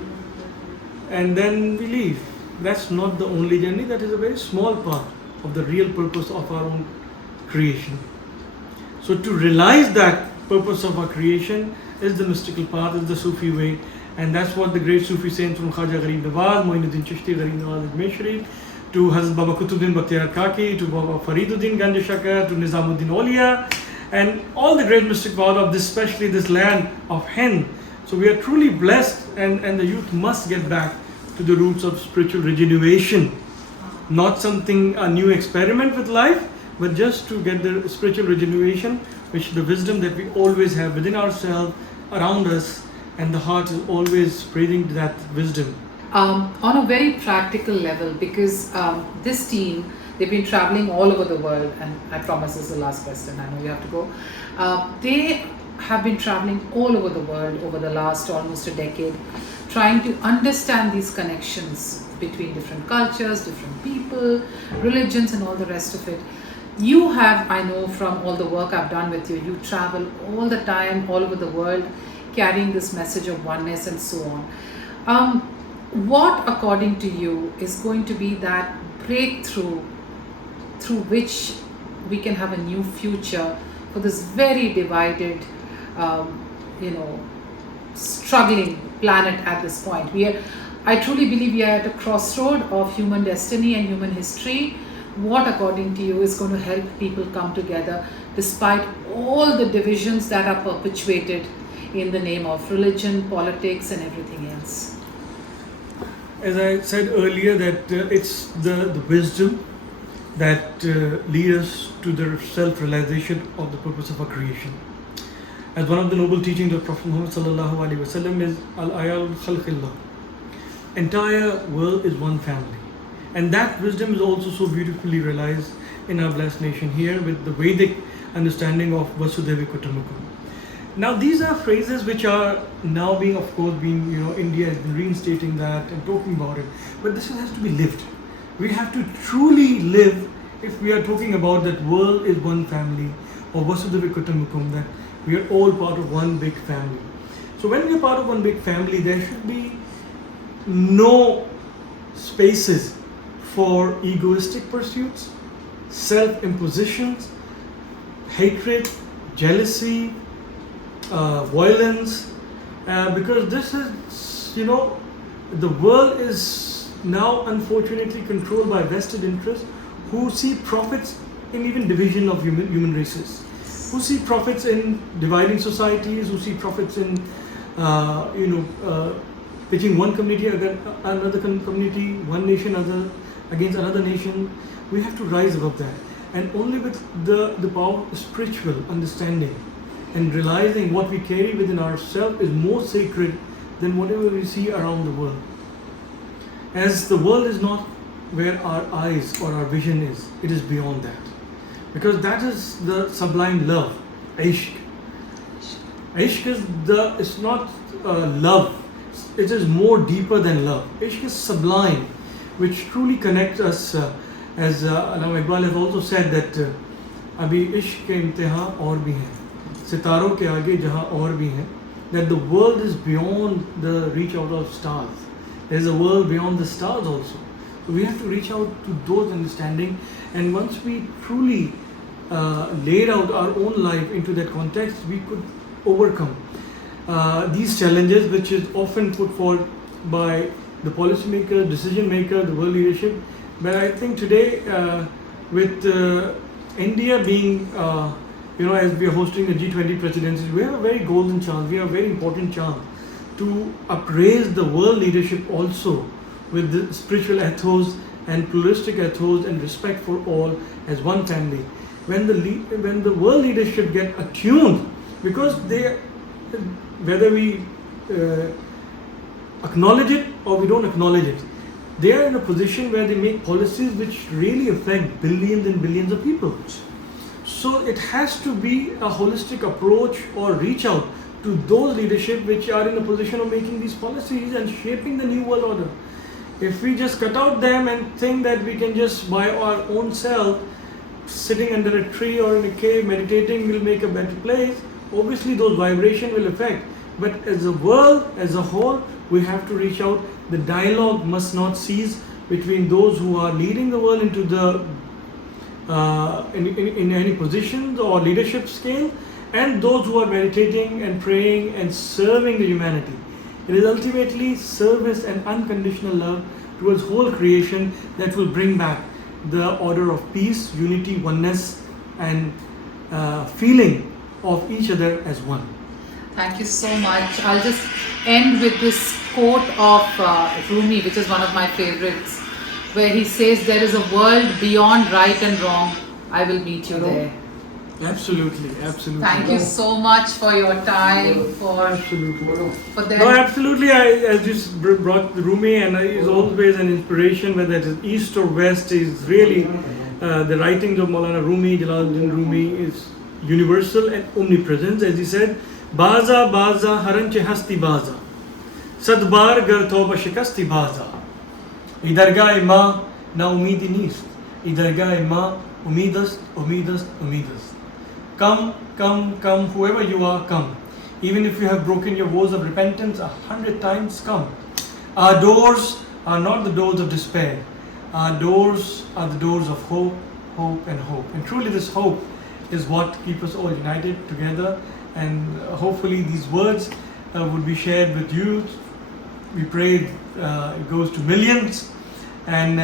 And then we leave. That's not the only journey, that is a very small part of the real purpose of our own creation. So to realize that purpose of our creation is the mystical path, is the Sufi way, and that's what the great Sufi saints from Khaja Gharib Nawaz, Moinuddin Chishti Gharib Nawaz Ajmer Sharif, to Hazrat Baba Qutubuddin Bakhtiyar Kaki, to Baba Fariduddin Ganj Shakar, to Nizamuddin Aulia, and all the great mystic path of this, especially this land of Hind. So we are truly blessed, and the youth must get back to the roots of spiritual regeneration. Not something, a new experiment with life, but just to get the spiritual regeneration, which the wisdom that we always have within ourselves, around us, and the heart is always breathing that wisdom. On a very practical level, because this team, they've been traveling all over the world, and I promise this is the last question, I know you have to go. They have been traveling all over the world over the last almost a decade, trying to understand these connections between different cultures, different people, religions, and all the rest of it. You have, I know from all the work I've done with you, you travel all the time, all over the world, carrying this message of oneness and so on. What, according to you, is going to be that breakthrough through which we can have a new future for this very divided, struggling planet at this point? I truly believe we are at a crossroad of human destiny and human history. What, according to you, is going to help people come together despite all the divisions that are perpetuated in the name of religion, politics, and everything else? As I said earlier, that it's the wisdom that lead us to the self-realization of the purpose of our creation. As one of the noble teachings of Prophet Muhammad sallallahu alaihi wasallam is al-ayal khalqillah. Entire world is one family, and that wisdom is also so beautifully realized in our blessed nation here with the Vedic understanding of Vasudhaiva Kutumbakam. Now these are phrases which are now being, of course, India has been reinstating that and talking about it, but this has to be lived. We have to truly live if we are talking about that world is one family, or Vasudhaiva Kutumbakam, that we are all part of one big family. So when we are part of one big family, there should be no spaces for egoistic pursuits, self-impositions, hatred, jealousy, violence, because this is, the world is now unfortunately controlled by vested interests who see profits in even division of human races, who see profits in dividing societies, who see profits in pitching one community against another community, one nation against another nation. We have to rise above that, and only with the power of spiritual understanding and realizing what we carry within ourselves is more sacred than whatever we see around the world. As the world is not where our eyes or our vision is, it is beyond that. Because that is the sublime love, ishq. Ishq is not love, it is more deeper than love. Ishq is sublime, which truly connects us, as Allama Iqbal has also said that abhi ishq ke imtihan aur bhi hain, sitaron ke aage jahan aur bhi hain, that the world is beyond the reach out of stars. There is a world beyond the stars also. So we have to reach out to those understanding, and once we truly laid out our own life into that context, we could overcome these challenges, which is often put forward by the policymaker, decision maker, the world leadership. But I think today, with India being, as we are hosting the G20 presidency, we have a very golden chance, we have a very important chance to upraise the world leadership also with the spiritual ethos and pluralistic ethos and respect for all as one family. When the world leadership get attuned, because whether we acknowledge it or we don't acknowledge it, they are in a position where they make policies which really affect billions and billions of people. So it has to be a holistic approach or reach out to those leadership which are in a position of making these policies and shaping the new world order. If we just cut out them and think that we can just by our own self, sitting under a tree or in a cave meditating will make a better place, obviously those vibrations will affect. But as a world, as a whole, we have to reach out. The dialogue must not cease between those who are leading the world into the in any positions or leadership scale, and those who are meditating and praying and serving the humanity. It is ultimately service and unconditional love towards whole creation that will bring back the order of peace, unity, oneness, and feeling of each other as one. Thank you so much. I'll just end with this quote of Rumi, which is one of my favorites, where he says, "There is a world beyond right and wrong. I will meet you there." Absolutely, absolutely. Thank you so much for your time, for Absolutely. for them. No, absolutely. I just brought Rumi, and he's always an inspiration, whether it is east or west. Is really the writings of Maulana Rumi, Jalaluddin Rumi, is universal and omnipresent. As he said, "Baza baza haranche hasti baza, sadbar gar toba shikasti baza. Idargah ma na umidi nist, idargah ma umidast, umidast, umidast. Come, come, come, whoever you are, come. Even if you have broken your vows of repentance 100 times, come. Our doors are not the doors of despair. Our doors are the doors of hope, hope, and hope. And truly, this hope is what keeps us all united together. And hopefully, these words would be shared with youth. We pray it goes to millions, and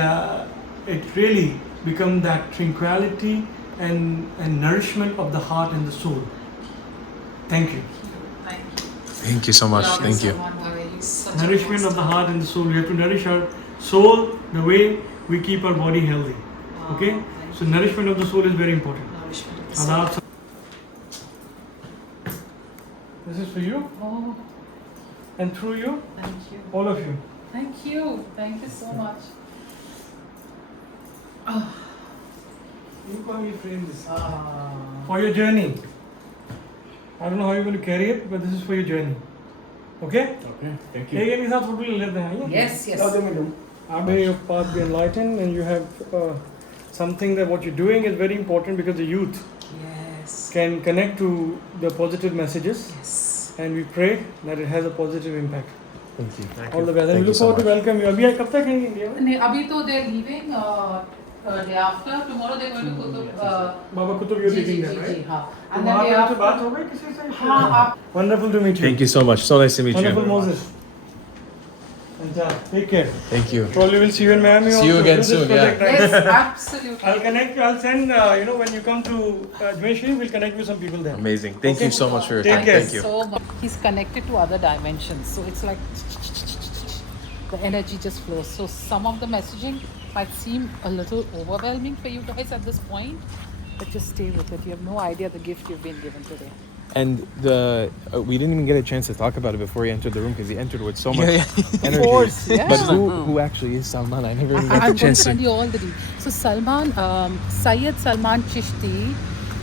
it really becomes that tranquility and nourishment of the heart and the soul. Thank you. Thank you so much. Thank you. Nourishment of the heart and the soul. We have to nourish our soul the way we keep our body healthy. Okay? So nourishment of the soul is very important. Adab. This is for you, Oh, and through you, thank you. all of you. Thank you. Thank you so much. You call me frame this. For your journey. I don't know how you're going to carry it, but this is for your journey. Okay? Okay, thank Hey, give me some food. Yes, yes. May your path be enlightened, and you have something that what you're doing is very important, because the youth Yes. can connect to the positive messages, Yes. and we pray that it has a positive impact. Thank you. All the best. And we look forward to welcome you. Abhi kab tak hain India? नहीं, अभी तो they're leaving day after. Tomorrow they're going to Kutub. Baba Kutub, you're ji, leaving ji, there, ji, right? जी, हाँ. तो And then वहाँ day पे उनसे after. बात हो गई किसी से? हाँ, आप. Wonderful to meet you. Thank you so much. So nice to meet Wonderful, you. Moses. And take care. Thank you. Probably we'll see you in Miami. See you also. again Do this soon, project, yeah. right? Yes, absolutely. I'll connect you. I'll send, when you come to Ajmer Sharif, we'll connect with some people there. Amazing. Thank you so much for your Take time. care. Thank you. So much. He's connected to other dimensions, so it's like the energy just flows. So some of the messaging might seem a little overwhelming for you guys at this point, but just stay with it. You have no idea the gift you've been given today. And we didn't even get a chance to talk about it before he entered the room, because he entered with so much energy. Of course, yeah. But who actually is Salman? I never even got I'm the going to chance tell to. you all the details. So Salman, Sayyid Salman Chishti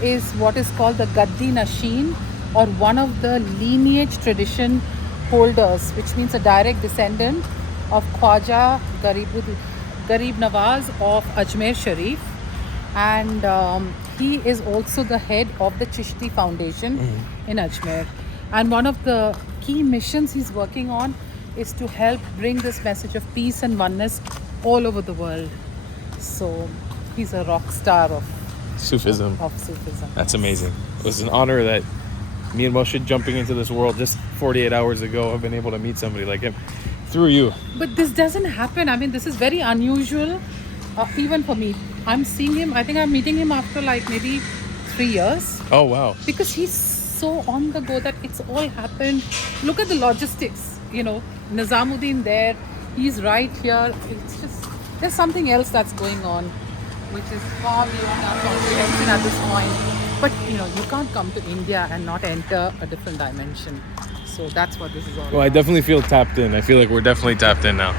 is what is called the Gaddi Nashin, or one of the lineage tradition holders, which means a direct descendant of Khwaja Garib Nawaz of Ajmer Sharif. And he is also the head of the Chishti Foundation in Ajmer. And one of the key missions he's working on is to help bring this message of peace and oneness all over the world. So he's a rock star of Sufism. Sufism. That's amazing. It was an honor that me and Moshe, jumping into this world just 48 hours ago, have been able to meet somebody like him through you. But this doesn't happen. I mean, this is very unusual, even for me. I'm seeing him, I think I'm meeting him after like maybe 3 years, Oh, wow. because he's so on the go that it's all happened. Look at the logistics, Nizamuddin there, he's right here. It's just, there's something else that's going on, which is far beyond our comprehension at this point. But you can't come to India and not enter a different dimension. So that's what this is all Well, I about. definitely feel tapped in. I feel like we're definitely tapped in now.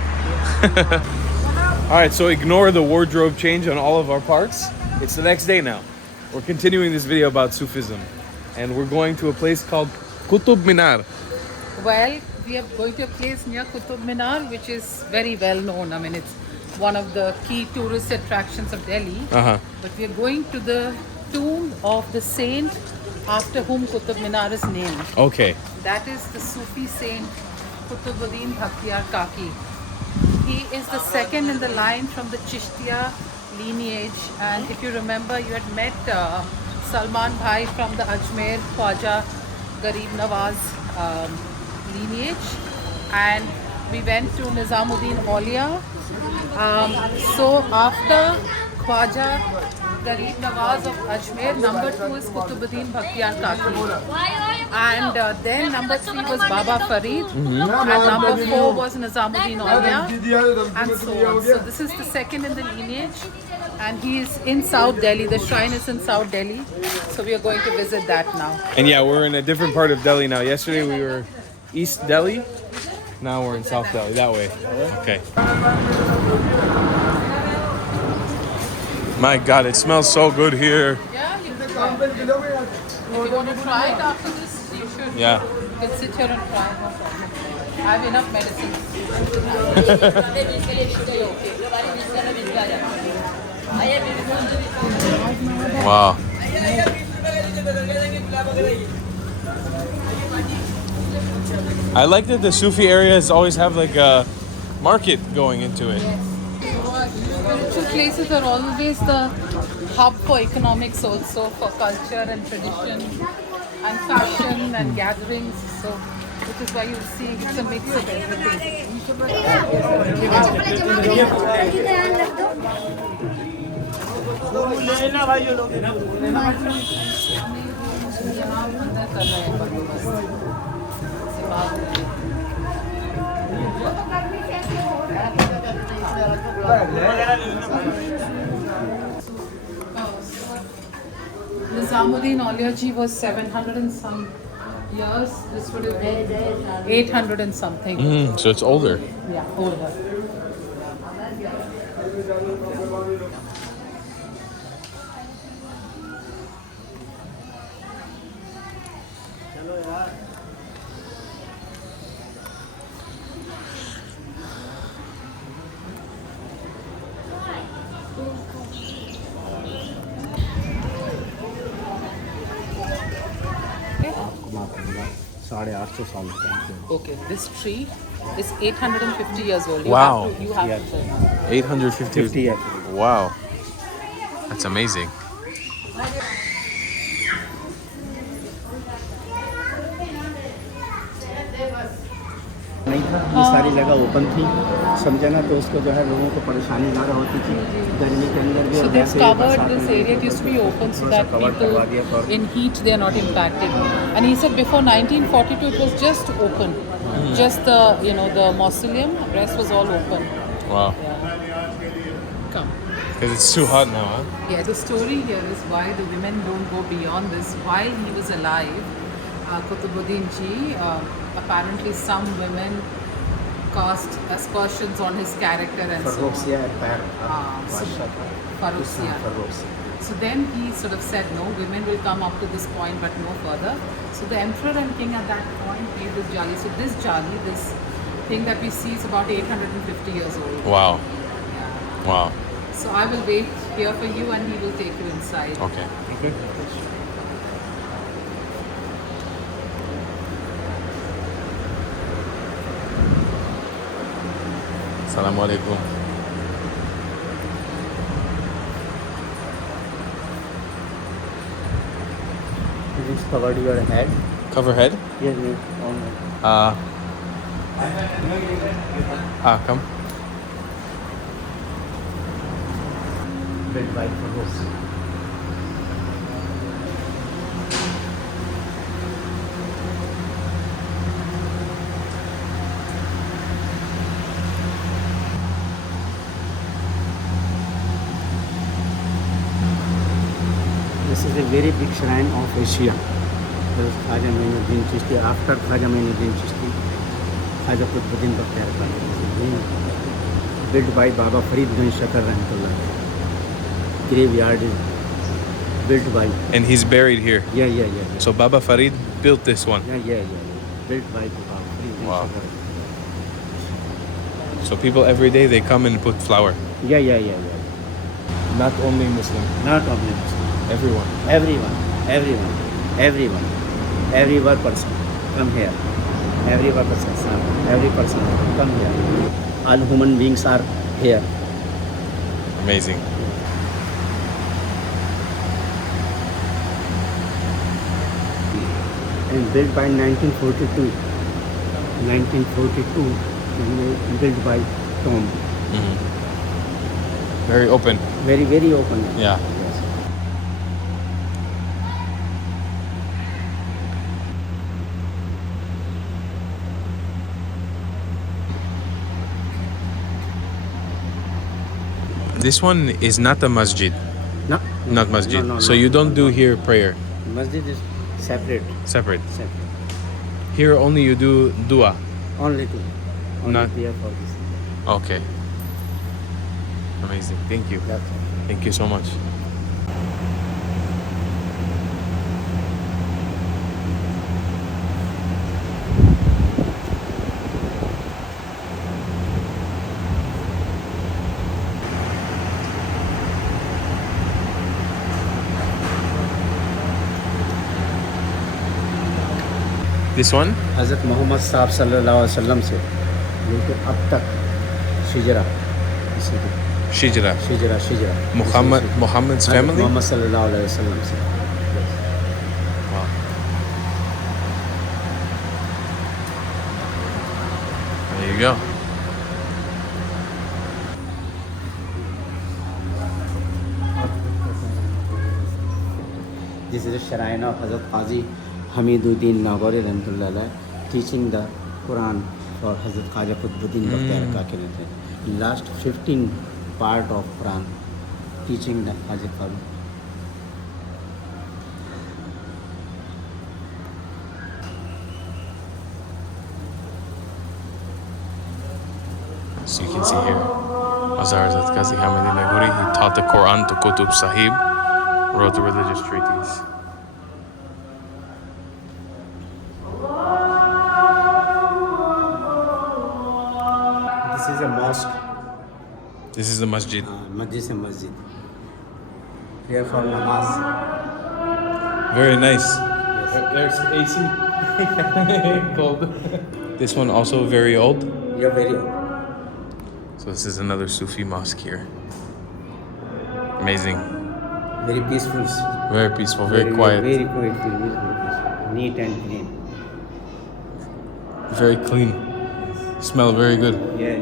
All right, so ignore the wardrobe change on all of our parts. It's the next day now. We're continuing this video about Sufism, and we're going to a place called Qutub Minar. Well, we are going to a place near Qutub Minar, which is very well known. I mean, it's one of the key tourist attractions of Delhi. But we are going to the tomb of the saint after whom Qutub Minar is named. Okay. That is the Sufi saint Qutubuddin Bakhtiyar Kaki. He is the second in the line from the Chishtiya lineage. And if you remember, you had met Salman Bhai from the Ajmer Khwaja Garib Nawaz lineage. And we went to Nizamuddin Aulia. So after Khwaja Garib Nawaz of Ajmer. Number 2 is Kutubuddin Bhaktiyar Kaki. And then number 3 was Baba Farid. And number 4 was Nizamuddin Aulia. And so on. So this is the second in the lineage. And he is in South Delhi. The shrine is in South Delhi. So we are going to visit that now. And yeah, we're in a different part of Delhi now. Yesterday we were East Delhi. Now we're in South Delhi, that way. Okay. My God, it smells so good here. Yeah, you can try. If you want to try it after this, you should. Yeah. You can sit here and try, no problem. I have enough medicine. Wow. I like that the Sufi areas always have like a market going into it. Spiritual places are always the hub for economics also, for culture and tradition and fashion and gatherings. So which is why you see it's a mix of everything. Nizamuddin Aulia ji was 700 and some years. This would have been 800 and something. So it's older. Yeah, older. Okay, this tree is 850 years old. Wow. You have to say. 850. Wow. That's amazing. नहीं था, ये सारी जगह open थी, समझे ना, तो उसको जो है लोगों को परेशानी ज़्यादा होती थी गर्मी के अंदर भी. So they've covered this area. It used to be open so that people in heat they are not impacted. And he said before 1942 it was just open, just the mausoleum. The rest was all open. Wow. Yeah. Come. Because it's too hot now, huh? Yeah. The story here is why the women don't go beyond this. While he was alive, Kutubuddin ji, apparently some women cast aspersions on his character and so on. So then he sort of said, no, women will come up to this point but no further. So the emperor and king at that point made this jali. So this jali, this thing that we see is about 850 years old. Wow. Yeah. Wow. So I will wait here for you and he will take you inside. Okay. Assalamu alaikum. Just covered your head. Cover head? Yes, Come. Bed by Feroz. This is a very big shrine of Asia. There's Khaja Mainuddin Chishti. After Khaja Mainuddin Chishti, Khaja Kutubuddin Bhaktiyar Kaki. Built by Baba Farid Ganj Shakar Rahmatullah. Graveyard is built by. And he's buried here. Yeah. So Baba Farid built this one. Yeah. Built by Baba Farid Ganj Wow. Shakar. So people every day they come and put flower. Yeah. Not only Muslim. Not only Muslim. Everyone. Every one person come here. Every one person come here. All human beings are here. Amazing. And built by 1942. Built by Tom. Very open. Very open. Yeah. Yes. This one is not a masjid. No, Not masjid. No, So you don't do here prayer Masjid is separate. separate. Separate. Here only you do dua. Only two. Only Not- prayer for this. Okay. Amazing. Thank you. That's all. Thank you so much. This one? हज़रत मोहम्मद साहब सल्लल्लाहु अलैहि वसल्लम से लेकर अब तक शिजरा Shijra. शिजरा Muhammad's हज़रत family? मोहम्मद सल्लल्लाहु अलैहि वसल्लम से Wow. There you go. This is a shrine of Hazrat Qazi Hamiduddin Nagori Rahmatullah teaching the Quran for Hazrat Khaja Qutbuddin Bakhtiar Kakir. Last 15 part of Quran teaching the Hazrat Qazi. So you can see here, Mazar Hazrat Qazi Hamid Naguri, he taught the Quran to Qutub Sahib, wrote the religious treatise. This is a mosque. This is the masjid. This is a masjid. Here for namaz. Very nice. There's AC. Cold. This one also very old. You're very old. So this is another Sufi mosque here. Amazing. Very peaceful. Very peaceful, very quiet. Very quiet. Very peaceful. Neat and clean. Very clean. Smell very good. Yeah.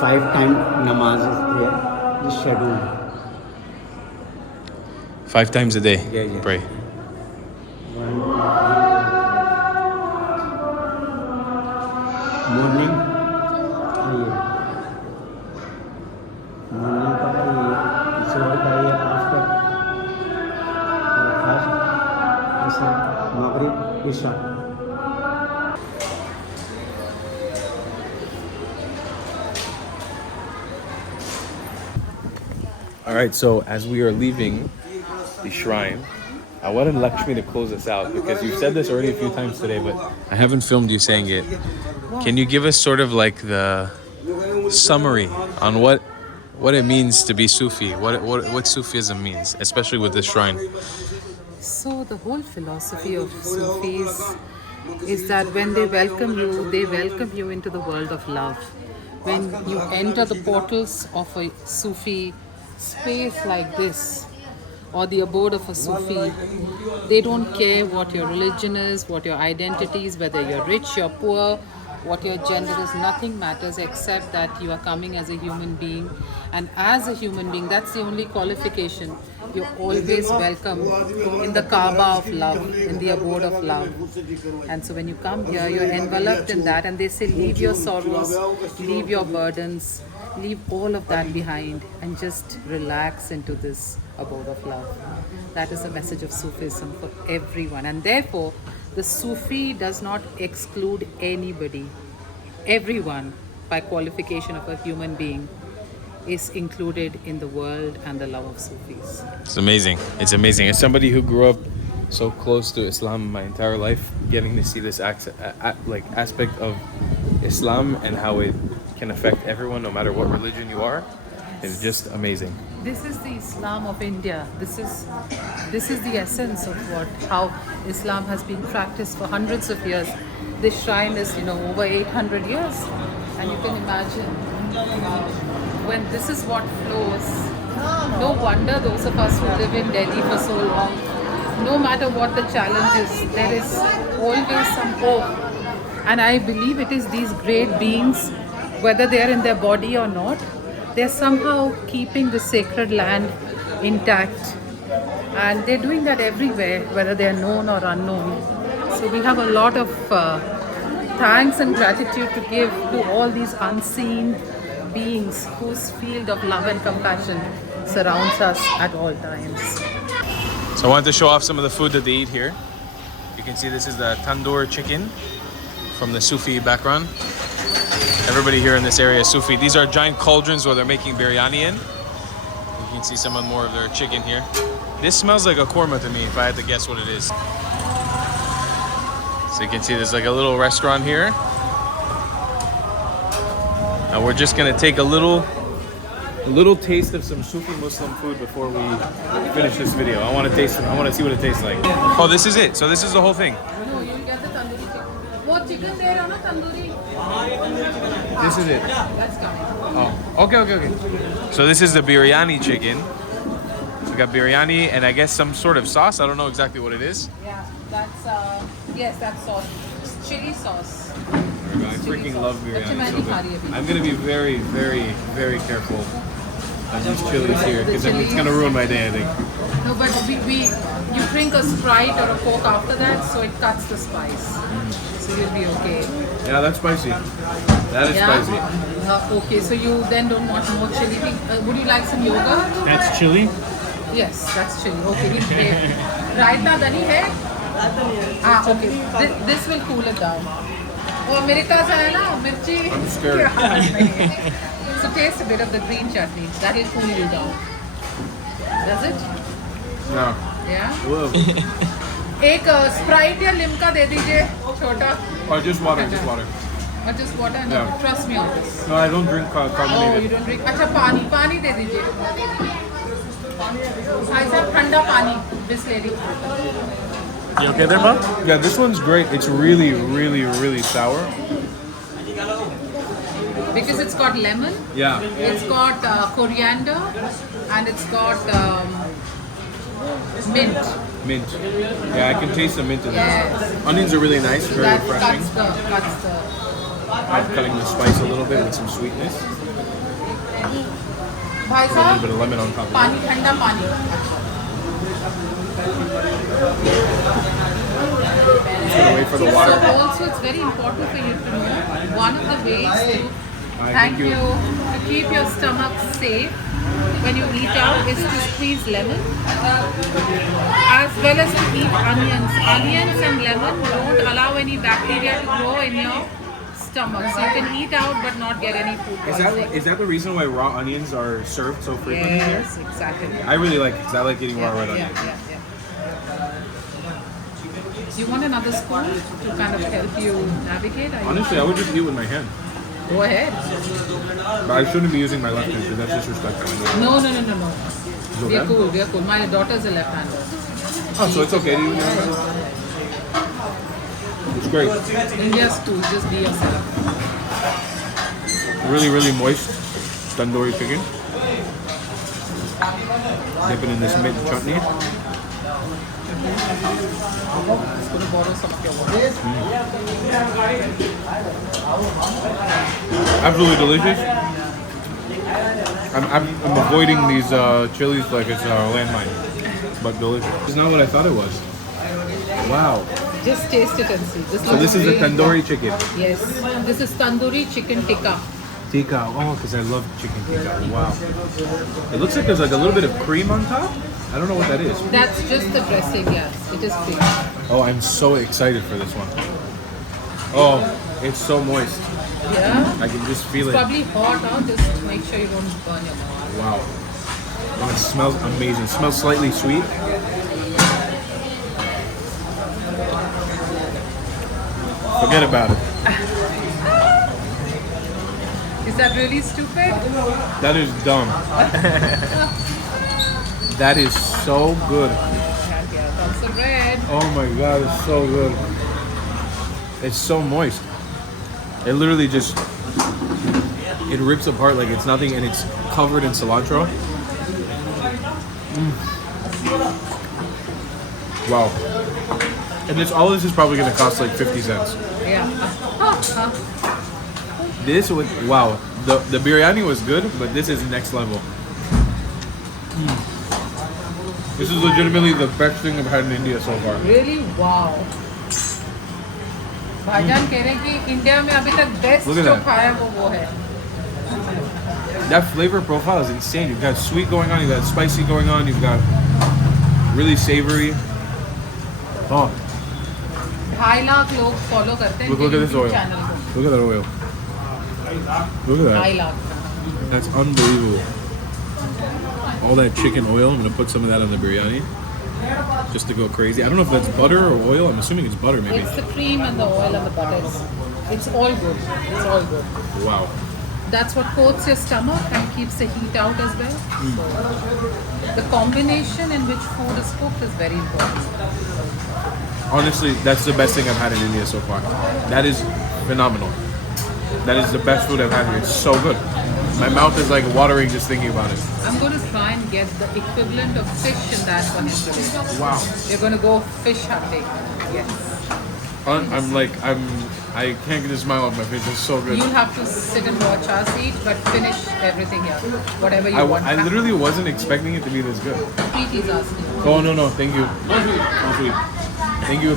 5 times namaz is there. Is scheduled. 5 times a day. Yeah. Pray. Morning का ये सुबह का ये after first ऐसे मगरिब इशा. All right, so as we are leaving the shrine, I wanted Lakshmi to close us out because you've said this already a few times today, but I haven't filmed you saying it. Can you give us sort of like the summary on what it means to be Sufi, what Sufism means, especially with this shrine? So the whole philosophy of Sufis is that when they welcome you into the world of love. When you enter the portals of a Sufi space like this, or the abode of a Sufi, they don't care what your religion is, what your identity is, whether you're rich, you're poor, what your gender is, nothing matters except that you are coming as a human being. And as a human being, that's the only qualification. You're always welcome in the Kaaba of love, in the abode of love. And so when you come here, you're enveloped in that, and they say, leave your sorrows, leave your burdens, leave all of that behind, and just relax into this abode of love. That is the message of Sufism for everyone. And therefore, the Sufi does not exclude anybody. Everyone, by qualification of a human being, is included in the world and the love of Sufis. It's amazing. It's amazing. As somebody who grew up so close to Islam my entire life, getting to see this aspect of Islam and how it can affect everyone, no matter what religion you are, is just amazing. This is the Islam of India. This is the essence of how Islam has been practiced for hundreds of years. This shrine is, over 800 years, and you can imagine when this is what flows. No wonder those of us who live in Delhi for so long, no matter what the challenge is, there is always some hope. And I believe it is these great beings, whether they are in their body or not, they're somehow keeping the sacred land intact. And they're doing that everywhere, whether they're known or unknown. So we have a lot of thanks and gratitude to give to all these unseen beings whose field of love and compassion surrounds us at all times. So I wanted to show off some of the food that they eat here. You can see this is the tandoor chicken from the Sufi background. Everybody here in this area is Sufi. These are giant cauldrons where they're making biryani in. You can see some more of their chicken here. This smells like a korma to me if I had to guess what it is. So you can see there's like a little restaurant here. And we're just gonna take a little taste of some Sufi Muslim food before we finish this video. I want to taste it. I want to see what it tastes like. Oh, this is it. So this is the whole thing. No, you'll get the tandoori chicken. What chicken there on a tandoori? This is it. That's coming. Oh, okay. So this is the biryani chicken. We got biryani and I guess some sort of sauce. I don't know exactly what it is. Yeah, that's yes, that's sauce. It's chili sauce. I freaking love biryani so good. I'm gonna be very, very, very careful of these chilies here because it's gonna ruin my day, I think. No, but you drink a Sprite or a Coke after that, so it cuts the spice. So you'll be okay. Yeah, that's spicy. That is spicy. Okay, so you then don't want more chili. Would you like some yogurt? That's chili? Yes, that's chili. Okay, we'll pay. Raita dani hai? Okay. This will cool it down. Oh, America hai na mirchi. I'm scared. So taste a bit of the green chutney. That will cool you down. Does it? No. Yeah. Whoa. एक Sprite या Limca दे दीजिए छोटा. Oh, just water. Or just water? No, Yeah. trust me on this. No, I don't drink Oh, carbonated. you don't drink. अच्छा पानी दे दीजिए. भाई साहब ठंडा पानी Bisleri. You okay there, Bob? Yeah, this one's great. It's really, really, really sour. Because it's got lemon, Yeah. it's got coriander, and it's got mint. Mint. Yeah, I can taste the mint in Yes. this. Onions are really nice, very That refreshing. cuts the. I'm cutting the spice a little bit with some sweetness. भाई A little साहब bit of lemon on top of it. पानी ठंडा पानी. Just gonna wait for the So water. also it's very important for you to know one of the ways to Thank you. to keep your stomach safe when you eat out is to squeeze lemon as well as to eat onions. Onions and lemon don't allow any bacteria to grow in your stomach. So you can eat out but not get any food poisoning. Is that the reason why raw onions are served so frequently here? Yes, exactly. I really like it because I like eating raw red onions. Yeah. Do you want another spoon to kind of help you navigate? Are you- Honestly, I would just eat with my hand. Go ahead. But I shouldn't be using my left hand because that's disrespectful. No. We are okay? cool. My daughter's a left-hander. Oh, so it's okay to use your hand? It's great. India's cool. Just be yourself. Really, really moist tandoori chicken. Dip it in this mint chutney. Just gonna borrow some of your water. Absolutely delicious. I'm avoiding these chilies like it's a landmine, but delicious. It's not what I thought it was. Wow. Just taste it and see. So this is the tandoori chicken. Yes. This is tandoori chicken tikka. Tikka. Oh, because I love chicken tikka. Wow. It looks like there's like a little bit of cream on top. I don't know what that is. That's just the dressing, yes. It is cream. Oh, I'm so excited for this one. Oh, it's so moist. Yeah. I can just feel It's it. probably hot, huh? Just make sure you don't burn your mouth. Wow. Oh, it smells amazing. It smells slightly sweet. Forget about it. Is that really stupid? That is dumb. That is so good. And here comes the bread. Oh my god, it's so good. It's so moist. It literally just, it rips apart like it's nothing and it's covered in cilantro. Wow. And all this is probably gonna cost like 50 cents. Yeah. This was, wow. The biryani was good, but this is next level. This is legitimately the best thing I've had in India so far. Really? Wow. भाईजान कह रहे हैं कि India में अभी तक best Look at जो that. खाया वो है. That flavor profile is insane. You've got sweet going on, you've got spicy going on, you've got really savory. Oh, 2.5 lakh लोग फॉलो करते हैं look at this YouTube oil. Channel को. Look at that oil. Look at 2.5 that. Lakh. That's unbelievable. All that chicken oil. I'm gonna put some of that on the biryani, just to go crazy. I don't know if that's butter or oil. I'm assuming it's butter, maybe. It's the cream and the oil and the butter. It's all good. It's all good. Wow. That's what coats your stomach and keeps the heat out as well. So, the combination in which food is cooked is very important. Honestly, that's the best thing I've had in India so far. That is phenomenal. That is the best food I've had here. It's so good. My mouth is like watering just thinking about it. I'm going to try and get the equivalent of fish in that for him today. Wow. We're going to go fish hunting. Yes. I can't get a smile off my face. It's so good. You'll have to sit and watch us eat, but finish everything here. Whatever you want. I literally wasn't expecting it to be this good. Preeti's asking. Oh, no. Thank you. Thank you.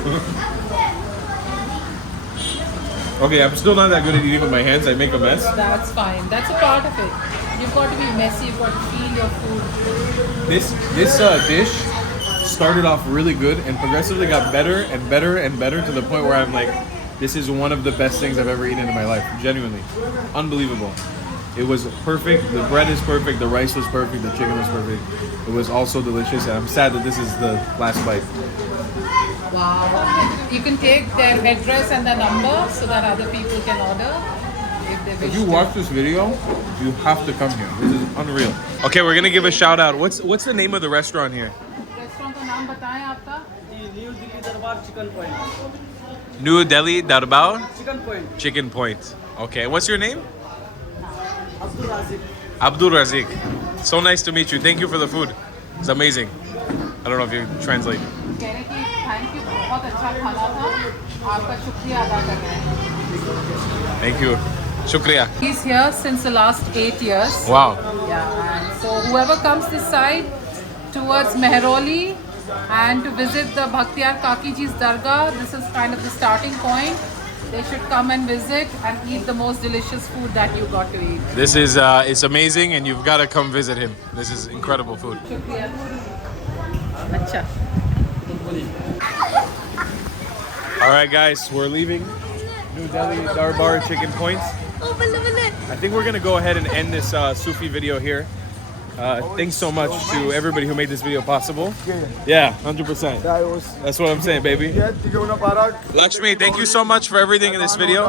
Okay, I'm still not that good at eating with my hands. I make a mess. That's fine. That's a part of it. You've got to be messy. You've got to feel your food. This dish started off really good and progressively got better and better and better to the point where I'm like, this is one of the best things I've ever eaten in my life. Genuinely. Unbelievable. It was perfect. The bread is perfect. The rice was perfect. The chicken was perfect. It was also delicious. And I'm sad that this is the last bite. Wow. You can take their address and the number so that other people can order if they wish If you to. watch this video, you have to come here. This is unreal. Okay, we're gonna give a shout out. What's the name of the restaurant here? Restaurant का नाम बताएं आपका. New Delhi Darbar Chicken Point. New Delhi Darbar Chicken Point. Chicken Point. Okay, what's your name? Abdul Razik. Abdul Razik. So nice to meet you. Thank you for the food. It's amazing. I don't know if you translate. कह रहे कि thank you बहुत अच्छा खाना था आपका शुक्रिया अदा कर रहे हैं. Thank you. Shukriya. He's here since the last 8 years. Wow. Yeah, and so whoever comes this side towards Mehroli and to visit the Bhaktiar Kakiji's Dargah, this is kind of the starting point. They should come and visit and eat the most delicious food that you got to eat. This is it's amazing, and you've got to come visit him. This is incredible food. Shukriya. Acha. All right, guys, we're leaving New Delhi Darbar Chicken Point. I think we're gonna go ahead and end this Sufi video here. Thanks so much to everybody who made this video possible. Yeah, 100%. That's what I'm saying, baby. Lakshmi, thank you so much for everything in this video.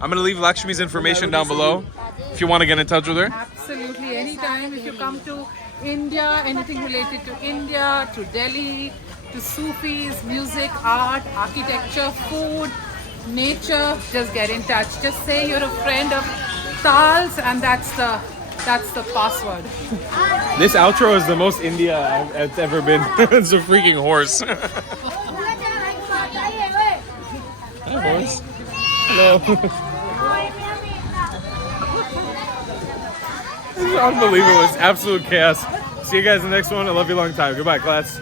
I'm gonna leave Lakshmi's information down below if you want to get in touch with her. Absolutely. Anytime if you come to India, anything related to India, to Delhi, to Sufis, music, art, architecture, food, nature, just get in touch. Just say you're a friend of Tal's and that's the password. This outro is the most India it's ever been. It's a freaking horse. Hi, horse. Hello. This is unbelievable. It's absolute chaos. See you guys in the next one. I love you long time. Goodbye, class.